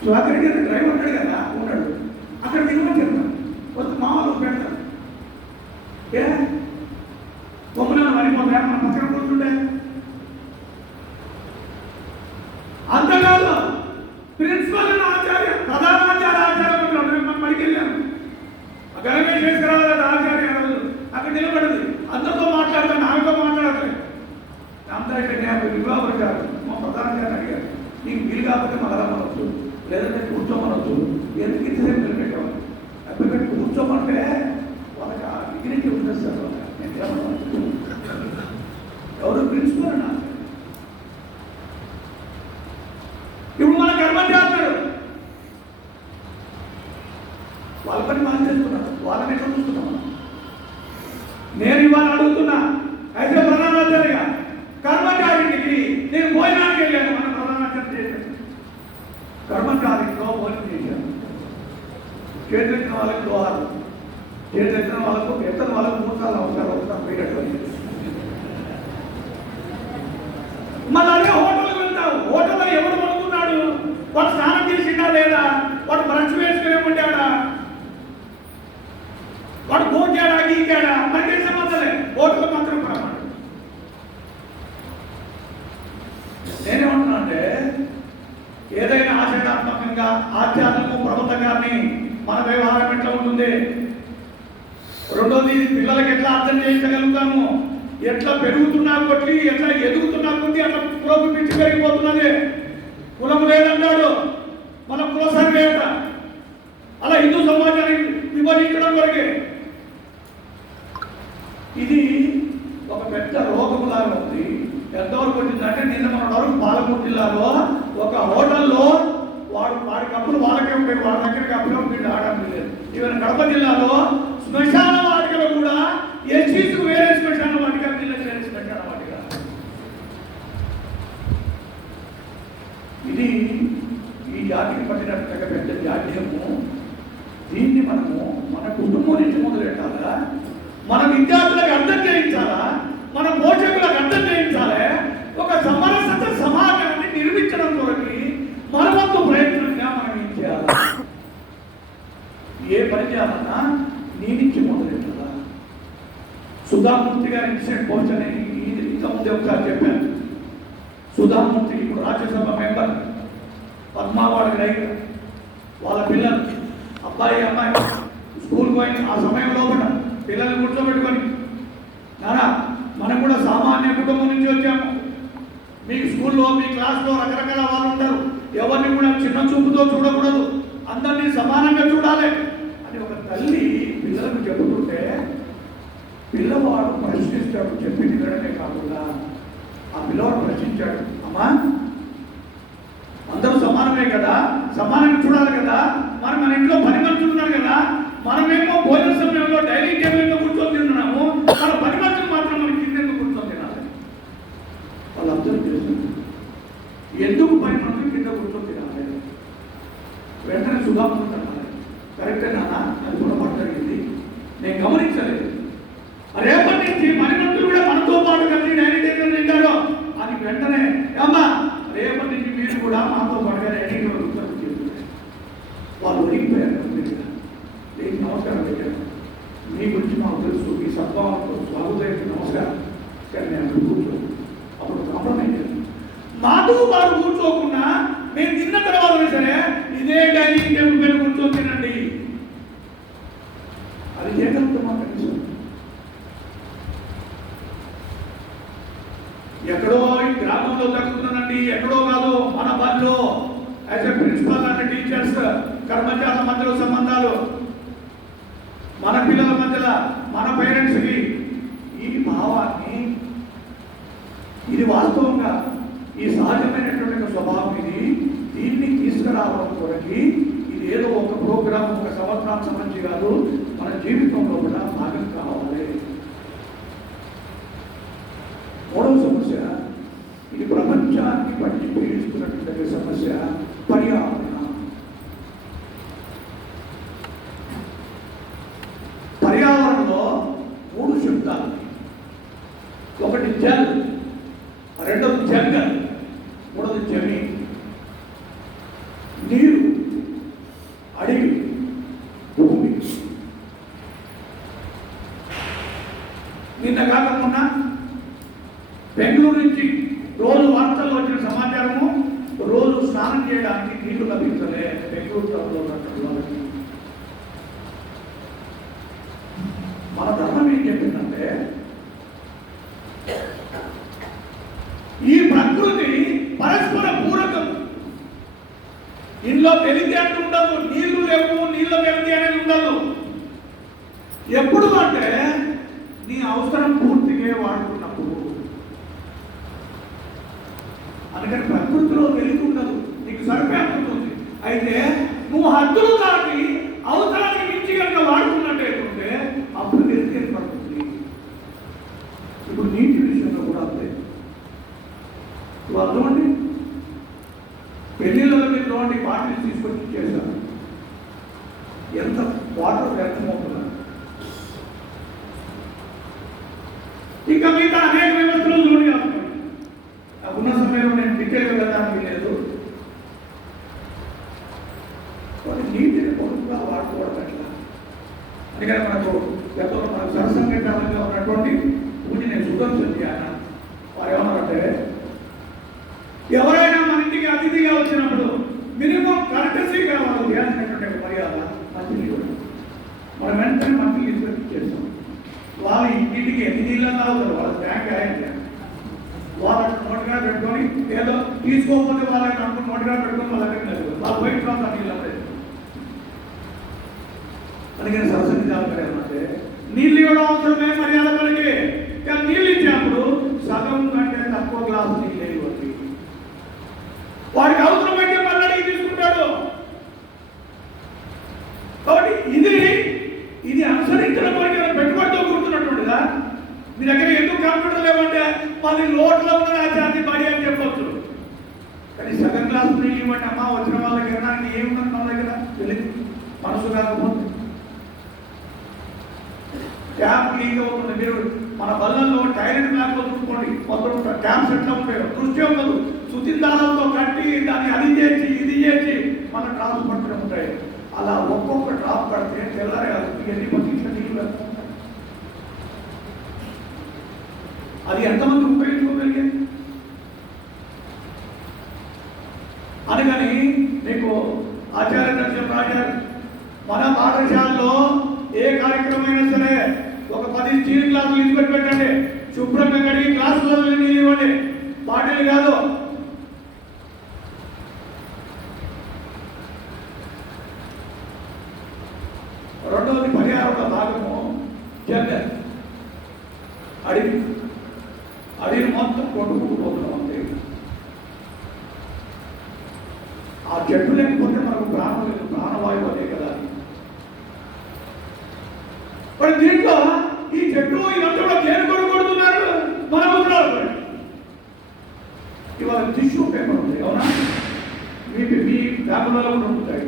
సుధాకర్ గారు డ్రైవర్ ఉంటాడు కదా, ఉన్నాడు అక్కడ తినమని చెప్తాను, కొంత మామూలు పెడతారు. ఏ బొమ్మలను మరిపోతాయా? మన పక్కన కూర్చుంటే అంతకాదు. ప్రిన్సిపల్ ఆచార్య ప్రధానాచార్య మనం పడికి వెళ్ళాము, గణమే చేసుకురావాలి ఆచార్య అక్కడ నిలబడదు. అందరితో మాట్లాడతాను, ఆమెతో మాట్లాడలేదు. అంతా ఇక్కడ వివాహం కాదు. మా ప్రధానాచార్య అడిగారు, నీకు వీలు కాకపోతే మగరమ్మనొచ్చు, లేదంటే కూర్చోమనొచ్చు, ఎందుకు ఇంతసేపు నిలబెట్టేవాళ్ళు? అప్పుడు కూర్చోమంటే వాళ్ళకి ఆ డిగ్నిటీ ఉంటుంది సార్. ఎవరు ప్రిన్సిపల్ అన్నా? ఇప్పుడు మన కర్మ చేస్తున్నాడు, వాళ్ళ పని మనం చేస్తున్నాడు, వాళ్ళని ఎట్లా చూస్తున్నాం? నేను ఇవాళ అడుగుతున్నా, అయితే ప్రధానాచార్యగా కర్మచారికి నేను భోజనానికి వెళ్ళాను. మన ప్రధానాచార్య చేశాను, కర్మచారిలో భోజనం చేశాను. చేతెత్తిన వాళ్ళకి దోహాలు, చేతెత్తిన వాళ్ళకు ఎత్తన వాళ్ళకు 3 సార్లు అవసరం పోయినట్టు. మళ్ళీ అదే హోటల్కి వెళ్తావు, హోటల్లో ఎవరు పడుకున్నాడు? వాడు స్నానం చేసిండా లేదా? వాడు బ్రష్ వేసుకునే ఉంటాడా? వాడు గోకాడా గీకాడా? మనకేం సంబంధలే, హోటల్ మాత్రం ప్రమాణం. నేనేమంటున్నా అంటే ఏదైనా ఆచరణాత్మకంగా ఆధ్యాత్మిక ప్రబోధకాన్ని మన వ్యవహారం ఎట్లా ఉంటుంది? రెండోది, పిల్లలకి ఎట్లా అర్థం చేయించగలుగుతాము? ఎట్లా పెరుగుతున్నా కొద్ది, ఎట్లా ఎదుగుతున్నా కొద్ది అట్లా కులం పిచ్చి పెరిగిపోతున్నది. కులం లేదంటాడు మన కుల సంఘేత. అలా హిందూ సమాజాన్ని విభజించడం వరకే. ఇది ఒక పెద్ద రోగములాగా ఉంది. ఎంతవరకు వచ్చిందంటే నిన్న మన వరకు పాలమూరు జిల్లాలో ఒక హోటల్లో వాడి కప్పులు వాళ్ళకే ఉంటాయి, వాళ్ళ దగ్గరికి అప్పుడే వీళ్ళు ఆడడం లేదు. ఈవెన్ కడప జిల్లాలో శ్మశాన వాటికలో కూడా ఎస్సీకి వేరే శ్మశాన వాటిక, వీళ్ళకి వేరే శ్మశాన వాటిక. మన విద్యార్థులకు అర్థం చేయించాలా, మన పోషకులకు అర్థం చేయించాలి. ఒక సమరసత సమాజాన్ని నిర్మించడం కొరకు మన వంతు ప్రయత్నంగా మనం ఏం చేయాలి? ఏ పని చేయాలన్నా నీ నుంచి మొదలెట్టాలా. సుధామూర్తి గారి ఇన్సిడెంట్ పోస్ట్ అని ఇంతకుముందే ఒకసారి చెప్పాను. సుధామూర్తి ఇప్పుడు రాజ్యసభ మెంబర్, పద్మావాడి రైతు, వాళ్ళ పిల్లలు అబ్బాయి అమ్మాయి స్కూల్కి పోయిన ఆ సమయంలో కూడా పిల్లల్ని కూర్చోబెట్టుకొని, నానా మనం కూడా సామాన్య కుటుంబం నుంచి వచ్చాము, మీకు స్కూల్లో మీ క్లాస్లో రకరకాల వాళ్ళు ఉంటారు, ఎవరిని కూడా చిన్న చూపుతో చూడకూడదు, అందరినీ సమానంగా చూడాలి అని ఒక తల్లి పిల్లలకు చెబుతుంటే పిల్లవాడు ప్రశ్నిస్తాడు. చెప్పి తినడమే కాకుండా ఆ పిల్లవాడు ప్రశ్నించాడు, అమ్మా అందరూ సమానమే కదా, సమానంగా చూడాలి కదా, మరి మన ఇంట్లో 10 మనుషులు ఉన్నారు కదా, మనమేమో భోజన సమయంలో డైనింగ్ టేబుల్ మీద కూర్చొని తింటున్నాము, మన 10 మనుషులు మాత్రం మన కింద కూర్చొని తినాలి. వాళ్ళు అర్థం చేస్తున్నారు ఎందుకు 10 మనుషులు కింద కూర్చొని తినాలి. వెంటనే శుభాకాంక్షలు కరెక్టే నాన్న, అది పొరపాటు జరిగింది, నేను గమనించలేదు, రేపటి నుంచి 10 మనుషులు కూడా మనతో పాటు కలిసి డైనింగ్ టేబుల్ తింటారు అని వెంటనే అమ్మా రేపటి నుంచి మీరు కూడా మాతో పాటుగా డైనింగ్ టేబుల్ కూర్చొని చేస్తున్నారు. వాళ్ళు ఒరిగిపోయారు. నేను నమస్కారం పెట్టాను, మీ గురించి మాకు తెలుసు, మీ సద్భావంతో స్వాగతం నమస్కారం, కానీ నేను అక్కడ కూర్చోను. అప్పుడు కాంప్రమైజ్ మాతో పాటు కూర్చోకుండా మేము తిన్న తర్వాత సరే ఇదే డైనింగ్ టేబుల్ మీద కూర్చొని తినండి, అది చేయగలుగుతామా కనీసం? ఎక్కడో ఈ గ్రామంలో తగ్గుతుందండి, ఎక్కడో కాదు, మన బడిలో యాజ్ ఎ ప్రిన్సిపల్ అంటే టీచర్స్ కర్మచారుల మధ్యలో సంబంధాలు, మన పిల్లల మధ్యలో మన పేరెంట్స్కి ఈ భావాన్ని, ఇది వాస్తవంగా ఈ సహజమైనటువంటి స్వభావం ఇది, దీన్ని తీసుకురావడం కొరకి ఇది ఏదో ఒక ప్రోగ్రామ్ ఒక సంవత్సరానికి సంబంధించి కాదు, మన జీవితంలో కూడా భాగం కావాలి. మూడవ సమస్య, ఇది ప్రపంచాన్ని పట్టి పీడిస్తున్నటువంటి సమస్య, పర్యావరణం. పర్యావరణంలో 3 శబ్దాలు, ఒకటి జల్, రెండవది జంగల్, మూడవది జమీ. నీరు, అడవి, భూమి. నిన్న కాకుండా బెంగళూరు నుంచి రోజు వార్తల్లో వచ్చిన సమాచారము, రోజు స్నానం చేయడానికి నీళ్లు లభించలే బెంగళూరు టౌన్లో ఉన్నటువంటి వాళ్ళకి. మన ధర్మం ఏం చెప్పిందంటే ఈ ప్రకృతి పరస్పర పూరకం, ఇంట్లో వెలితి అంటూ ఉండదు, నీళ్లు లేవు నీళ్ళ వెలితి అనేది ఉండదు. ఎప్పుడు అంటే నీ అవసరం పూర్తిగా వాడుకున్నప్పుడు. అందుకని ప్రకృతిలో వెలితి ఉండదు, నీకు సరిపోతుంది. అయితే నువ్వు హద్దులు దాటి అవసరానికి మించి కనుక వాడుకున్నట్టే అప్పుడు వెలితి ఏర్పడుతుంది. ఇప్పుడు నీటి విషయంలో కూడా అంతే. నువ్వు అర్థమండి, పెళ్లిళ్ళలో మీరు లోండి బాటిల్ తీసుకొచ్చి చేశారు, ఎంత వాటర్ వ్యర్థమవుతున్నారు. ఇంకా మిగతా అనేక వ్యవస్థలు లోన్ కాదు. ఉన్న సమయంలో నేను డీటెయిల్ వెళ్ళడానికి లేదు. నీటిని పొదుపుగా వాడుకోవడం ఎట్లా? అందుకని మనకు గతంలో మనకు సరసంఘటనగా ఉన్నటువంటి పూజని సుదర్శన్ ధ్యాన వారు ఏమన్నారంటే, ఎవరైనా మన ఇంటికి అతిథిగా వచ్చినప్పుడు మినిమం కర్టసీగా వాళ్ళు చేయాల్సినటువంటి మర్యాద మంచి కూడా మనం వెంటనే మంచి తీసుకొని చేస్తాం. వాళ్ళ ఇంటికి ఎన్ని నీళ్ళన్నా అవుతారు, వాళ్ళ ట్యాంక్ ఆయన వాళ్ళ నోటిగా పెట్టుకొని ఏదో తీసుకోకపోతే వాళ్ళని అనుకుని నోటిగా పెట్టుకొని వాళ్ళ దగ్గర వాళ్ళ బయట వాళ్ళు నీళ్ళు అవ్వలేదు. అందుకని సరస్వతి జాగ్రత్త నీళ్ళు ఇవ్వడం అవసరమే మర్యాద కలిగి, కానీ నీళ్ళు ఇచ్చినప్పుడు సగం కంటే తక్కువ గ్లాసు నీళ్ళు ఇవ్వండి. వాడికి అవసరమైతే మళ్ళీ తీసుకుంటాడు. కాబట్టి ఇది అనుసరించడం కొరకు పెట్టుబడితో కూర్చున్నటువంటిదా? మీ దగ్గర ఎందుకు కంప్యూటర్ లేవంటే 10 లోట్ల ఉన్న ఆచార్య బడి అని చెప్పొచ్చు. కానీ సగం క్లాస్ నీళ్ళు ఇవ్వండి అమ్మా, వచ్చిన వాళ్ళకి వినడానికి ఏముందని మన దగ్గర తెలియదు, మనసు కాకపోతే. ట్యాప్ లీక్ అవుతుంది. మీరు మన బళ్ళల్లో టైలెట్ బ్లాక్లో చూసుకోండి, మొత్తం ట్యాప్స్ ఎట్లా ఉంటాయో దృష్టి ఉండదు. సుతిందాలతో కట్టి దాన్ని అది చేసి ఇది చేసి మన డ్రాప్స్ పట్టుకుని ఉంటాయి. అలా ఒక్కొక్క డ్రాప్ పడితే తెల్లారే ఎన్ని బకెట్ల నీళ్ళు వెళ్తాయి. అది ఎంతమంది ఉపయోగించుకోగలిగేది? అందుకని మీకు ఆచార్య దర్శనం రాశారు, మన పాఠశాలలో ఏ కార్యక్రమం అయినా సరే ఒక 10 స్టీల్ గ్లాసులు ఇసుపెట్టి పెట్టండి, శుభ్రంగా కడిగి గ్లాసులలో నీళ్ళు ఇవ్వండి, బాటిల్ కాదు. రెండవది పర్యావరణ భాగము జంగల్, అడవిని మొత్తం కొట్టుకుపోతున్నాం అంతే. ఆ చెట్టు లేకపోతే మనకు ప్రాణం లేదు, ప్రాణవాయువు అదే కదా. మరి దీంట్లో ఈ చెట్టు ఇదంతా కూడా దేని కొడుతున్నారు మన అవసరాలు. ఇవాళ టిష్యూ పేపర్ ఉంది, అవునా? మీ వ్యాపారాలు కూడా ఉంటాయి.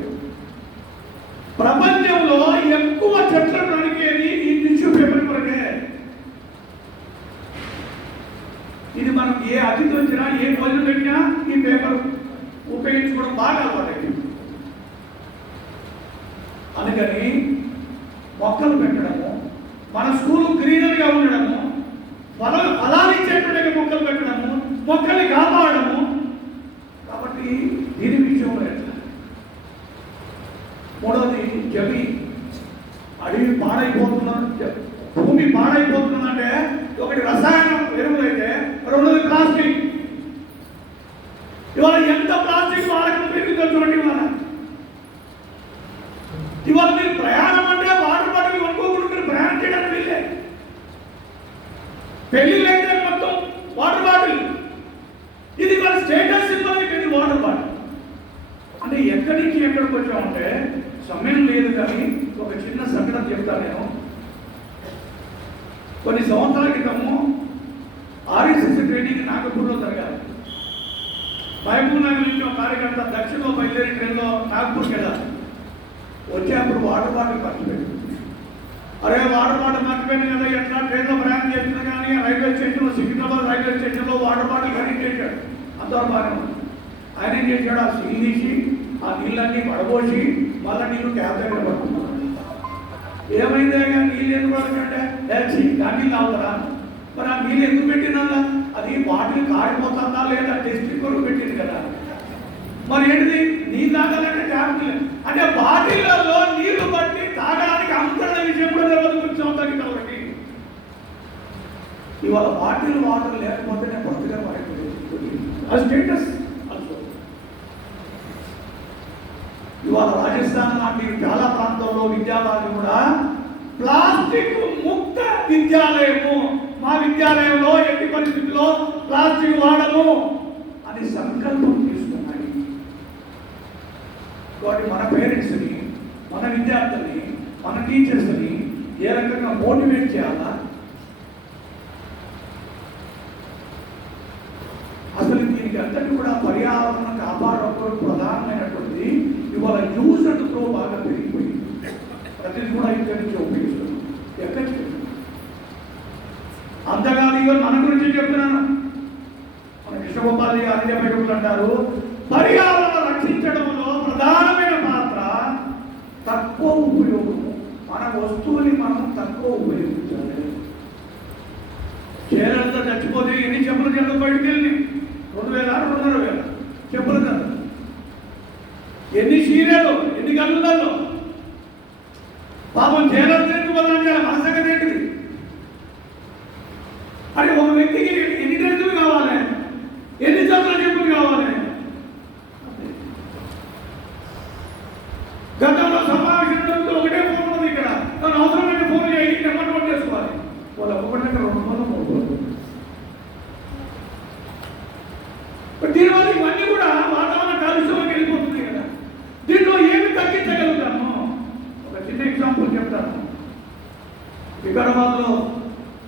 ప్రపంచంలో ఎక్కువ చెట్లను నరికేది ఈ టిష్యూ పేపర్ కొరకే. ఇది మనం ఏ అతిథి వచ్చినా ఏ భోజనం పెట్టినా ఈ పేపర్ ఉపయోగించుకోవడం బాగా అలవాటు. అందుకని మొక్కలు పెట్టడము, మన స్కూలు గ్రీనరీగా ఉండడము, ఫలాలిచ్చేటువంటి మొక్కలు పెట్టడము, మొక్కల్ని కాపాడము. కాబట్టి దీని విషయంలో ఎట్లా? మూడవది జమి, అడవి పాడైపోతున్నా, భూమి పాడైపోతుందంటే ఒకటి రసాయనం ఎరువులైతే, రెండోది ప్లాస్టిక్. ఇవాళ ఎంత ప్లాస్టిక్ వాడకం పెరుగుతుందో చూడండి. ఇవాళ మీరు ప్రయాణం అంటే వాటర్ బాటిల్ కొనుక్కోకుండా మీరు ప్రయాణం చేయడానికి వెళ్ళే, పెళ్లిళ్ళు అయితే మొత్తం వాటర్ బాటిల్. ఇది మన స్టేటస్ సింబల్ అయిపోయింది వాటర్ బాటిల్. అంటే ఎక్కడి నుంచి ఎక్కడికి వచ్చామంటే సమయం లేదు. కానీ ఒక చిన్న సంఘటన చెప్తాను నేను. కొన్ని సంవత్సరాల క్రితము ఆర్ఎస్ఎస్ ట్రైనింగ్ నాగపూర్లో జరగాలి. మహబూబ్ నగర్ నుంచి ఒక కార్యకర్త దక్షిణలో బయలుదేరి ట్రైన్లో నాగపూర్కి వెళ్ళాలి. వచ్చేప్పుడు వాటర్ బాటిల్ మర్చిపోయింది. అరే వాటర్ బాటిల్ మర్చిపోయింది కదా, ఎట్లా ట్రైన్లో ప్రయాణం చేస్తున్నా కానీ రైల్వే స్టేషన్లో, సికింద్రాబాద్ రైల్వే స్టేషన్లో వాటర్ బాటిల్ ఖరీదు చేశాడు. అంతవరకు బాగానే ఉంది. ఆయన ఏం చేశాడు, ఆ సీల్ తీసి ఆ నీళ్ళన్నీ పడబోసి మళ్ళీ నీళ్ళు ట్యాప్ దగ్గర పడుతున్నాడు. ఏమైందే కానీ నీళ్ళు ఎందుకు పడుతుంటే నీళ్ళు తాగుతారా? మరి ఆ నీళ్ళు ఎందుకు పెట్టిందా? అది బాటిల్ కారిపోతుందా లేదా టెస్టింగ్ కొరకు పెట్టింది కదా. మరి ఏంటిది, నీళ్ళు తాగాలంటే ట్యాప్ అంటే బాటిళ్లలో నీళ్లు బట్టి తాగడానికి అమ్ముతున్న విషయం కూడా తెలియదు. కొంచెం అవుతాయి కాబట్టి ఇవాళ బాటిల్ వాటర్ లేకపోతే నేను కొత్తగా మారిపోయింది. అది స్టేటస్. ఇవాళ రాజస్థాన్ లాంటి చాలా ప్రాంతాల్లో విద్యాలయాలు కూడా ప్లాస్టిక్ ముక్త విద్యాలయము, మా విద్యాలయంలో ఎట్టి పరిస్థితుల్లో ప్లాస్టిక్ వాడము అని సంకల్పం తీసుకున్నాయి. కాబట్టి మన పేరెంట్స్ని, మన విద్యార్థుల్ని, మన టీచర్స్ని ఏ రకంగా మోటివేట్ చేయాలా? అసలు దీనికి అంతటి కూడా పర్యావరణం కాపాడడం ప్రధానమైనటువంటిది. ఇవాళ యూజ్ అండ్ త్రో బాగా పెరిగిపోయింది. ప్రతిదీ కూడా ఇక్కడి నుంచి ఉపయోగిస్తున్నాం. ఎక్కడికి అంతకాదు. ఇవాళ మన గురించి చెప్తున్నాను. మన కృష్ణగోపాల్ అనిజపేటలు అంటారు, పర్యావరణం రక్షించడంలో ప్రధానమైన పాత్ర తక్కువ ఉపయోగము. మన వస్తువుని మనం తక్కువ ఉపయోగించాలి. కేరళతో చచ్చిపోతే ఎన్ని చెప్పులు చెట్లు బయటకు వెళ్ళి 2000, 2500 చెప్పులు కదా. ఎన్ని చీరలు, ఎన్ని గల్లులలో పాపం కేరళ తిరుగుతుందంటే మన సంగతి ఏంటిది? అది ఒక వ్యక్తికి ఎన్ని డ్రెస్సులు కావాలి, ఎన్ని జతల చెప్పులు కావాలి? గతంలో సమావేశంలో ఒకటే ఫోన్ ఉంది ఇక్కడ, తను అవసరమైన ఫోన్ చేయి నెంబర్ నోట్ చేసుకోవాలి. వాళ్ళు ఒకటి 2 రోజులు 3 రోజులు. దీనివల్ల ఇవన్నీ కూడా వాతావరణ కాలుష్యంలోకి వెళ్ళిపోతుంది కదా. దీంట్లో ఏమి తగ్గించగలుగుతాము? ఒక చిన్న ఎగ్జాంపుల్ చెప్తాను. వికారాబాద్లో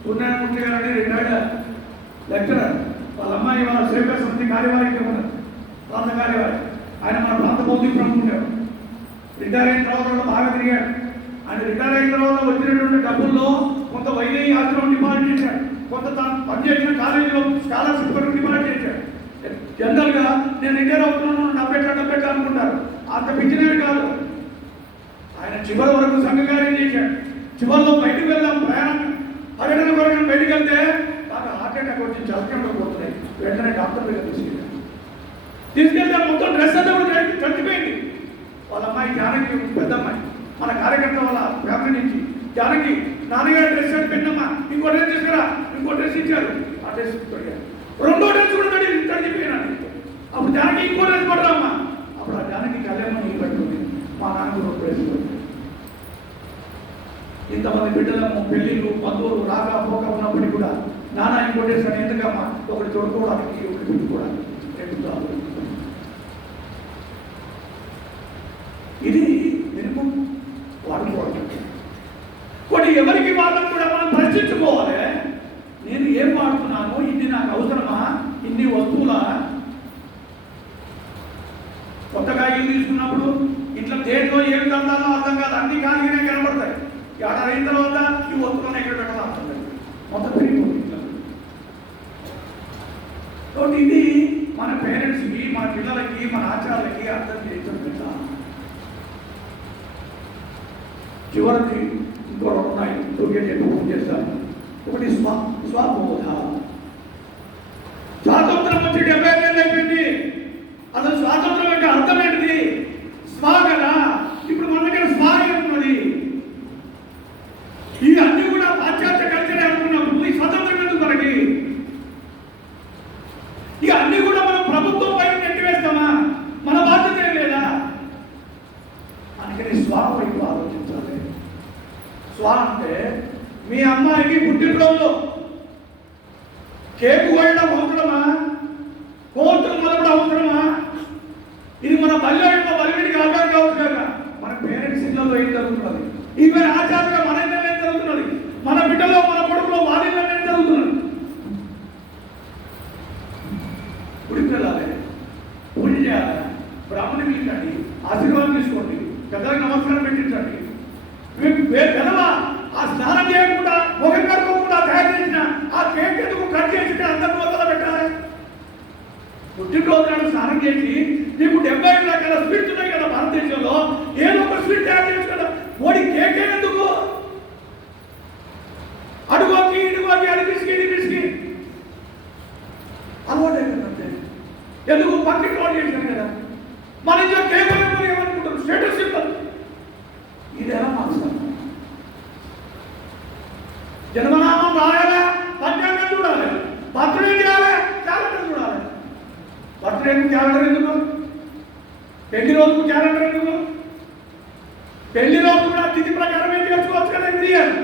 సూర్యనారాయణమూర్తి గారు అని రిటైర్డ్ లెక్చరర్, వాళ్ళ అమ్మాయి వాళ్ళ సేవా సమితి కార్యవాహికి ఉన్నారు, ప్రాంత కార్యవాహి. ఆయన మన ప్రాంత భౌతిక ప్రముఖుడు. రిటైర్ అయిన తర్వాత బాగా తిరిగాడు. ఆయన రిటైర్ అయిన తర్వాత వచ్చినటువంటి డబ్బుల్లో కొంత వైద్య ఆశ్రమం డిపాజిట్ చేశాడు, కొంత తాను పనిచేసిన కాలేజీలో స్కాలర్షిప్ కొరకు డిపాజిట్ చేశాడు. జనరల్గా నేను రిటైర్ అవుతున్నాను డబ్బెట్ట అనుకుంటారు, అంత పిచ్చినవి కాదు. ఆయన చివరి వరకు సంఘ కార్యం చేశాడు. చివరిలో బయటకు వెళ్దాం ప్రయాణం పర్యటన కొరకు బయటకు వెళ్తే బాగా హార్ట్ అటాక్ వచ్చి చలకంలో పోతున్నాయి. వెంటనే డాక్టర్ దగ్గర తీసుకెళ్తే మొత్తం డ్రెస్ అంతా కూడా చచ్చిపోయింది. వాళ్ళ అమ్మాయి జానకి, పెద్ద అమ్మాయి, మన కార్యకర్త వాళ్ళ ఫ్యామిలీ నుంచి జానకి, నాన్నగారు డ్రెస్ అని పెట్టమ్మా, ఇంకో డ్రెస్ తీసుకురా, ఇంకో డ్రెస్ ఇచ్చారు. ఆ డ్రెస్ తొడిగారు. రెండో డ్రెస్ కూడా తడిచిపోయినాను. అప్పుడు జానకి ఇంకో డ్రెస్ పడరామ్మా. అప్పుడు ఆ జానకి కళ్యాణం నీళ్ళు పట్టుకుంది. మా నాన్న కూడా డ్రెస్ పడుతుంది. ఇంతమంది బిడ్డలము పెళ్ళిళ్ళు బంధువులు రాగా పోక ఉన్నప్పటికీ కూడా నాన్న ఇంకో డ్రెస్ అని ఎందుకమ్మా, ఒకటి తొడుకోవడానికి ఒకటి పెట్టుకోవడానికి రెండు. ఇది మినిమం వాడుకోవడం. కొన్ని ఎవరికి వాళ్ళని కూడా మనం ప్రశ్నించుకోవాలి. నేను ఏం వాడుతున్నాను, ఇన్ని నాకు అవసరమా, ఇన్ని వస్తువుల. కొత్తగా ఇల్లు తీసుకున్నప్పుడు ఇంట్లో దేంట్లో ఏం కడతానో అర్థం కాదు, అన్ని ఖాళీగానే కనబడతాయి. ఏడాది అయిన తర్వాత ఈ వస్తువులను ఎక్కడ పెట్టాలో అర్థం కాదు, మొత్తం పెరిగిపోతుంది. కాబట్టి ఇది మన పేరెంట్స్కి, మన పిల్లలకి, మన ఆచారాలకి అర్థం చేయటం పెట్టాలి. చివరికి ఇంకో రెండు ఉన్నాయి, తొలిగే చెప్పి పూజ చేస్తాను. ఒకటి స్వబోధ. స్వాతంత్రం వచ్చి 70 ఏళ్ళు అయిపోయింది. అసలు స్వాతంత్రం అంటే అర్థం ఏంటిది? స్వ కదా. ఇప్పుడు మన దగ్గర స్వ ఏమున్నది? ఈ అన్ని కూడా పాశ్చాత్య కల్చరే అనుకున్నప్పుడు ఈ స్వతంత్రం ఎందుకు మనకి? ఇక అన్ని కూడా మనం ప్రభుత్వం పైన నెట్టివేస్తామా? మన బాధ్యత ఏం లేదా? అందుకని స్వ వైపు ఆలోచించాలి. స్వ అంటే మీ అమ్మాయికి పుట్టినరోజు కేకు కోయడం అవసరమా? కోతులు మొదలడం అవసరమా? ఇది మన బల్లెంలో బలివిడికి అర్థం కావచ్చు కదా. మన పేరెంట్స్ ఇళ్లలో ఏం జరుగుతున్నది? ఈవెన్ ఆచారంగా మన ఇళ్ళలో ఏం జరుగుతున్నది? మన బిడ్డలో, మన కొడుకులో వారి ఇళ్ళలో ఏం జరుగుతున్నది? గుడికి వెళ్ళాలి, పూజ చేయాలి, బ్రాహ్మణి పిలిచండి, ఆశీర్వాదం తీసుకోండి, పెద్దలకు నమస్కారం పెట్టించండి. పెదవా ఆ స్నానం చేయకుండా, ముఖం కడుకోకుండా తయారు చేసిన ఆ కేక్ ఎందుకు కట్ చేసి అందరి మొదలు పెట్టాలి? పుట్టినరోజు నాడు స్నానం చేసి నీకు 70 రకాల స్వీట్స్ ఉన్నాయి కదా భారతదేశంలో, ఏదో ఒక స్వీట్ తయారు చేయొచ్చు కదా. ఓడి కేక్ ఎందుకు? అడుగోకి ఇడుగోకి అడిపిసికి ఇడిపిసికి అలవాటు అయిపోయిందంటే ఎందుకు? పక్కకి రోడ్ చేశాను కదా. మన ఇంట్లో కేక్ ఏమనుకుంటారు? Status symbol. ఇది ఎలా మార్చాలి? జన్మనామం రాయాలా, పంచాంగం చూడాలి, బర్త్డే చేయాలి, క్యాలెండర్ చూడాలి. బర్త్డేకు క్యాలెండర్ ఎందుకు? పెళ్లి రోజుకు క్యాలెండర్ ఎందుకు? పెళ్లి రోజు కూడా తిథి ప్రకారం ఏం చేసుకోవచ్చు కదా ఇంద్రియాలు.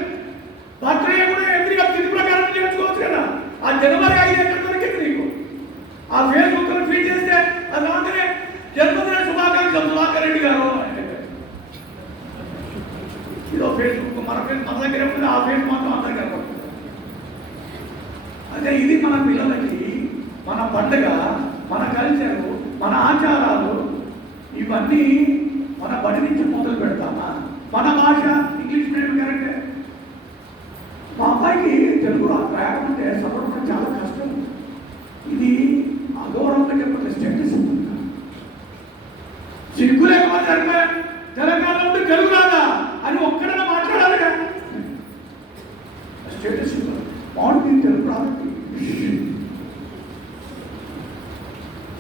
బర్త్డే కూడా ఇంద్రియాలు తిథి ప్రకారం చేసుకోవచ్చు కదా. ఆ జనవరి 5 ఎక్కడ దొరికింది నీకు? ఆ ఫేస్బుక్ లో ట్వీట్ చేస్తే అది రాగానే జన్మదిన శుభాకాంక్షలు సుధాకర్ రెడ్డి గారు. ఇదో ఫేస్బుక్ మన దగ్గర ఉంటుంది, ఆ ఫేస్ మాత్రం అందరికీ కనపడుతుంది. అంటే ఇది మన పిల్లలకి మన పండుగ, మన కల్చరు, మన ఆచారాలు ఇవన్నీ మన బడి నుంచి మొదలు పెడతామా? మన భాష ఇంగ్లీష్ మీడియం కరెక్టే. మా అబ్బాయికి తెలుగు రాయమంటే చదవడం చాలా కష్టం. ఇది అగౌరవంగా చెప్పండి, స్టేటస్ ఉంటుంది. సిగ్గు లేకపోతే తెలంగాణ ఉంటే తెలుగు రాదా అని ఒక్కడైనా మాట్లాడాలిగా. స్టేటస్ మామూలు తెలుగు రాదు.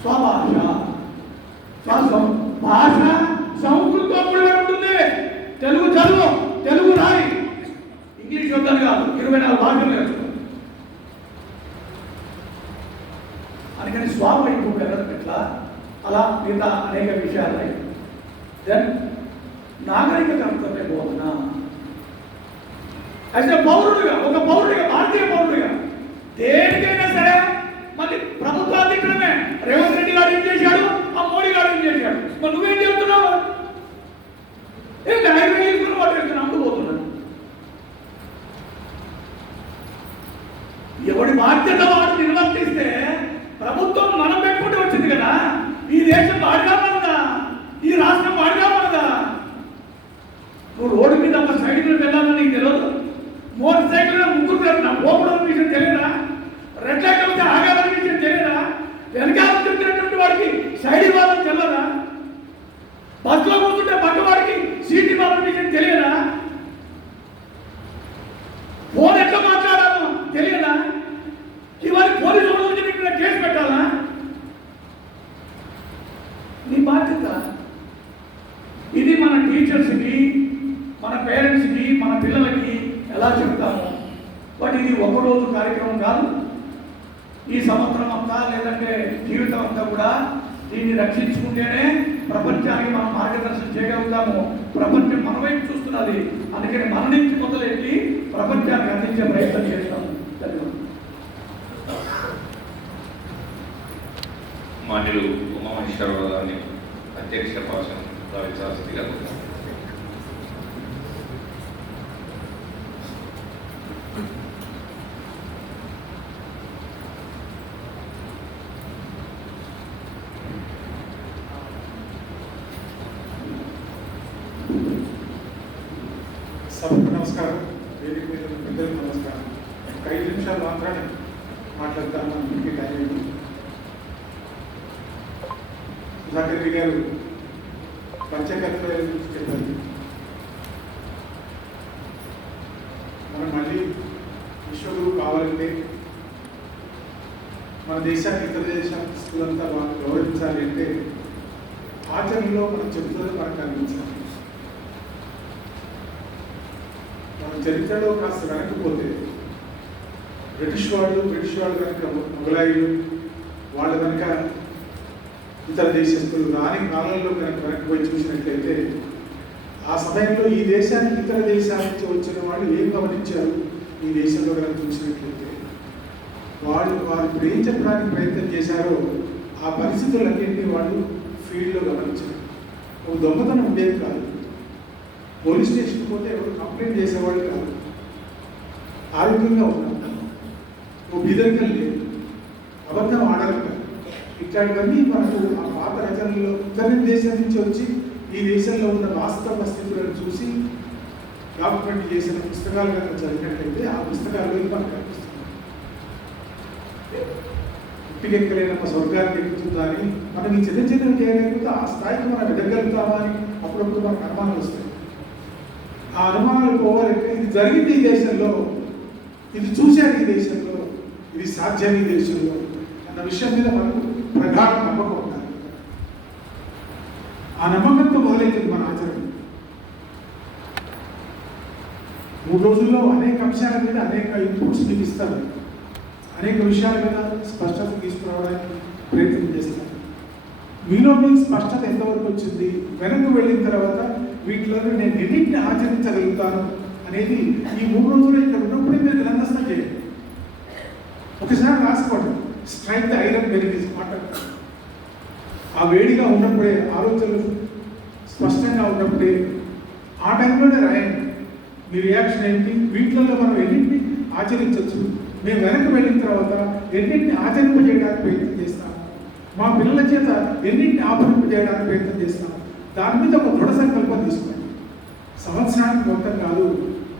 స్వభాష, భాష సంస్కృతితో ముడిపడి ఉంటుంది. తెలుగు చదువు, తెలుగు రాయి, ఇంగ్లీష్ వద్దని కాదు, 24 భాషలు నేర్చుకో. అందుకని స్వావైపు వెళ్ళడం ఎట్లా, అలా మిగతా అనేక విషయాలు. దెన్ నాగరిక కర్తవ్య బోధన. అయితే పౌరుడిగా, ఒక పౌరుడిగా, భారతీయ పౌరుడిగా దేనికైనా సరే మళ్ళీ ప్రభుత్వాన్ని తిట్టడమే. రేవంత్ రెడ్డి గారు ఏం చేశాడు, ఆ మోడీ గారు ఏం చేశాడు, మరి నువ్వేం చెప్తున్నావు? ఏంటి 5,000 తీసుకుని వాటి వెళ్తున్నా అమ్ముకుపోతున్నాను. ఎవడి బాధ్యత వాడు నిర్వర్తిస్తే ప్రభుత్వం మనం పెట్టుకుంటూ వచ్చింది కదా. ఈ దేశం వాడిగా మనదా, ఈ రాష్ట్రం వాడిగా మనదా. నువ్వు రోడ్డు మీద మోటార్ సైకిల్ ముగ్గురు పోకూడని విషయం తెలియదా? రెడ్ లైట్ వస్తే ఆగాలని విషయం తెలియదా? వెనకాల చెప్తున్నటువంటి వాడికి సైడ్ ఇవ్వాలని తెలియదా? బస్సులో కూర్చుంటే పక్కవాడికి సీట్ ఇవ్వాలని విషయం తెలియదా? ఫోన్ ఎట్లా మాట్లాడాలో తెలియదా? ఇవాళ పోలీసు వాళ్ళ కేసు పెట్టాలా? నీ బాధ్యత ఇది. మన టీచర్స్కి, మన పేరెంట్స్కి, మన పిల్లలకి ఎలా చెప్తాము? బట్ ఇది ఒకరోజు కార్యక్రమం కాదు. ఈ సంవత్సరం అంతా లేదంటే జీవితం అంతా కూడా దీన్ని రక్షించుకుంటేనే ప్రపంచానికి మనం మార్గదర్శనం చేయగలుగుతాము. ప్రపంచం మన వైపు చూస్తున్నది. అందుకని మన నుంచి మొదలెట్టి ప్రపంచానికి అందించే ప్రయత్నం చేస్తాము. మాన్యులు ఉమామహేశ్వరరావు గారిని అధ్యక్ష భాషను భావించాల్సిందిగా సభకు నమస్కారం. వేదిక మీద ఉన్న పెద్దలకు నమస్కారం. ఒక 5 నిమిషాలు మాత్రమే మాట్లాడతాను. అందుకే టైం అయింది. సుధాకర్ రెడ్డి గారు పంచకర్తవ్యాల గురించి చెప్పారు. మనం మళ్ళీ విశ్వగురువు కావాలంటే, మన దేశాన్ని ఇతర దేశానికి తీసుకులంతా వాళ్ళు గౌరవించాలి అంటే ఆచరణలో మనం చెబుతున్నది మనకు అనిపించాలి. మన చరిత్రలో కాస్త వెనకపోతే బ్రిటిష్ వాళ్ళు కనుక, మొఘలాయులు వాళ్ళు కనుక ఇతర దేశస్తులు రాని కాలంలో కనుక వెనక్కిపోయి చూసినట్లయితే ఆ సమయంలో ఈ దేశానికి ఇతర దేశాల నుంచి వచ్చిన వాళ్ళు ఏం గమనించారు ఈ దేశంలో కనుక చూసినట్లయితే వారు ఏం చెప్పడానికి ప్రయత్నం చేశారో ఆ పరిస్థితులన్నింటినీ వాళ్ళు ఫీల్డ్లో గమనించారు. ఒక దొంగతనం ఉండేది కాదు, పోలీస్ స్టేషన్కి పోతే ఎవరు కంప్లైంట్ చేసేవాళ్ళు కాదు, ఆరోగ్యంగా ఉన్నాం, ఓ బీదరికలు లేదు, అబద్ధం ఆడరు కాదు. ఇట్లాంటివన్నీ మనకు ఆ పాత రచనల్లో ఇతర దేశం నుంచి వచ్చి ఈ దేశంలో ఉన్న వాస్తవ స్థితులను చూసి డాక్యుమెంట్ చేసిన పుస్తకాలు కనుక చదివినట్లయితే ఆ పుస్తకాల్లో మనకు కనిపిస్తుంది. ఇంటికెక్కలేనమ్మ స్వర్గానికి ఎక్కుతుందా అని మనం ఈ చిన్న చిన్నవి చేయలేకపోతే ఆ స్థాయికి మనం ఎదగలుగుతామా అని అప్పుడప్పుడు మనకు అనుమానాలు వస్తాయి. ఆ అనుమానాలు పోవాలంటే ఇది జరిగింది ఈ దేశంలో, ఇది చూశారు ఈ దేశంలో, ఇది సాధ్యం ఈ దేశంలో అన్న విషయం మీద మనకు ప్రగాఢ నమ్మకం ఉండాలి. ఆ నమ్మకంతో మొదలైతుంది మన ఆచరణ. 3 రోజుల్లో అనేక అంశాల మీద అనేక ఇన్పుట్స్ మీకు ఇస్తారు, అనేక విషయాల మీద స్పష్టత తీసుకురావడానికి ప్రయత్నం చేస్తారు. మీలో మీకు స్పష్టత ఎంతవరకు వచ్చింది, వెనక్కి వెళ్ళిన తర్వాత వీటిలో నేను ఎన్నింటిని ఆచరించగలుగుతాను అనేది ఈ 3 రోజులు ఇక్కడ ఉన్నప్పుడే మీరు గ్రంథస్థం చేయండి. ఒకసారి రాసుకోండి. స్ట్రైక్ ద ఐరన్ బెనిఫిట్స్ మాట్లాడతారు. ఆ వేడిగా ఉన్నప్పుడే, ఆలోచనలు స్పష్టంగా ఉన్నప్పుడే ఆ టైంలోనే రాయండి. మీ రియాక్షన్ ఏంటి, వీటిలో మనం ఎన్నింటిని ఆచరించవచ్చు, మేము వెనక్కి వెళ్ళిన తర్వాత ఎన్నింటిని ఆచరింపజేయడానికి ప్రయత్నం చేస్తాము, మా పిల్లల చేత ఎన్నింటిని ఆపరింపజేయడానికి ప్రయత్నం చేస్తాము, దాని మీద ఒక దృఢ సంకల్పం తీసుకోండి. సంవత్సరానికి మొత్తం కాదు,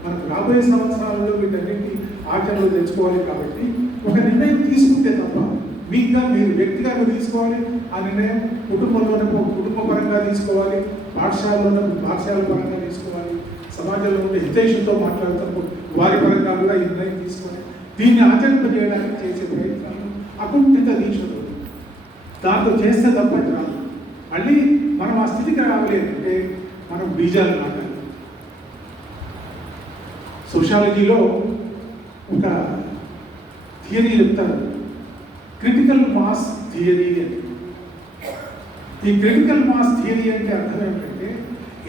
మనకు రాబోయే సంవత్సరాలలో వీటన్నింటినీ ఆచరణలో తెచ్చుకోవాలి. కాబట్టి ఒక నిర్ణయం తీసుకుంటే తప్ప మీగా మీరు వ్యక్తిగా తీసుకోవాలి. ఆ నిర్ణయం కుటుంబంలోనే కుటుంబ పరంగా తీసుకోవాలి, పాఠశాలలోనే పాఠశాల పరంగా తీసుకోవాలి, సమాజంలో ఉండే హితైషులతో మాట్లాడుతున్నప్పుడు వారి పరంగా కూడా ఈ నిర్ణయం తీసుకోవాలి. దీన్ని ఆచరింపజేయడానికి చేసే ప్రయత్నాలు అకుంఠిత దీక్షలు, దాంతో చేస్తే తప్పటి రాదు. మళ్ళీ మనం ఆ స్థితికి రావాలి అంటే మనం బీజాలు నాటాలి. సోషాలజీలో ఒక థియరీ చెప్తారు, క్రిటికల్ మాస్ థియరీ అని. ఈ క్రిటికల్ మాస్ థియరీ అంటే అర్థం ఏమిటంటే,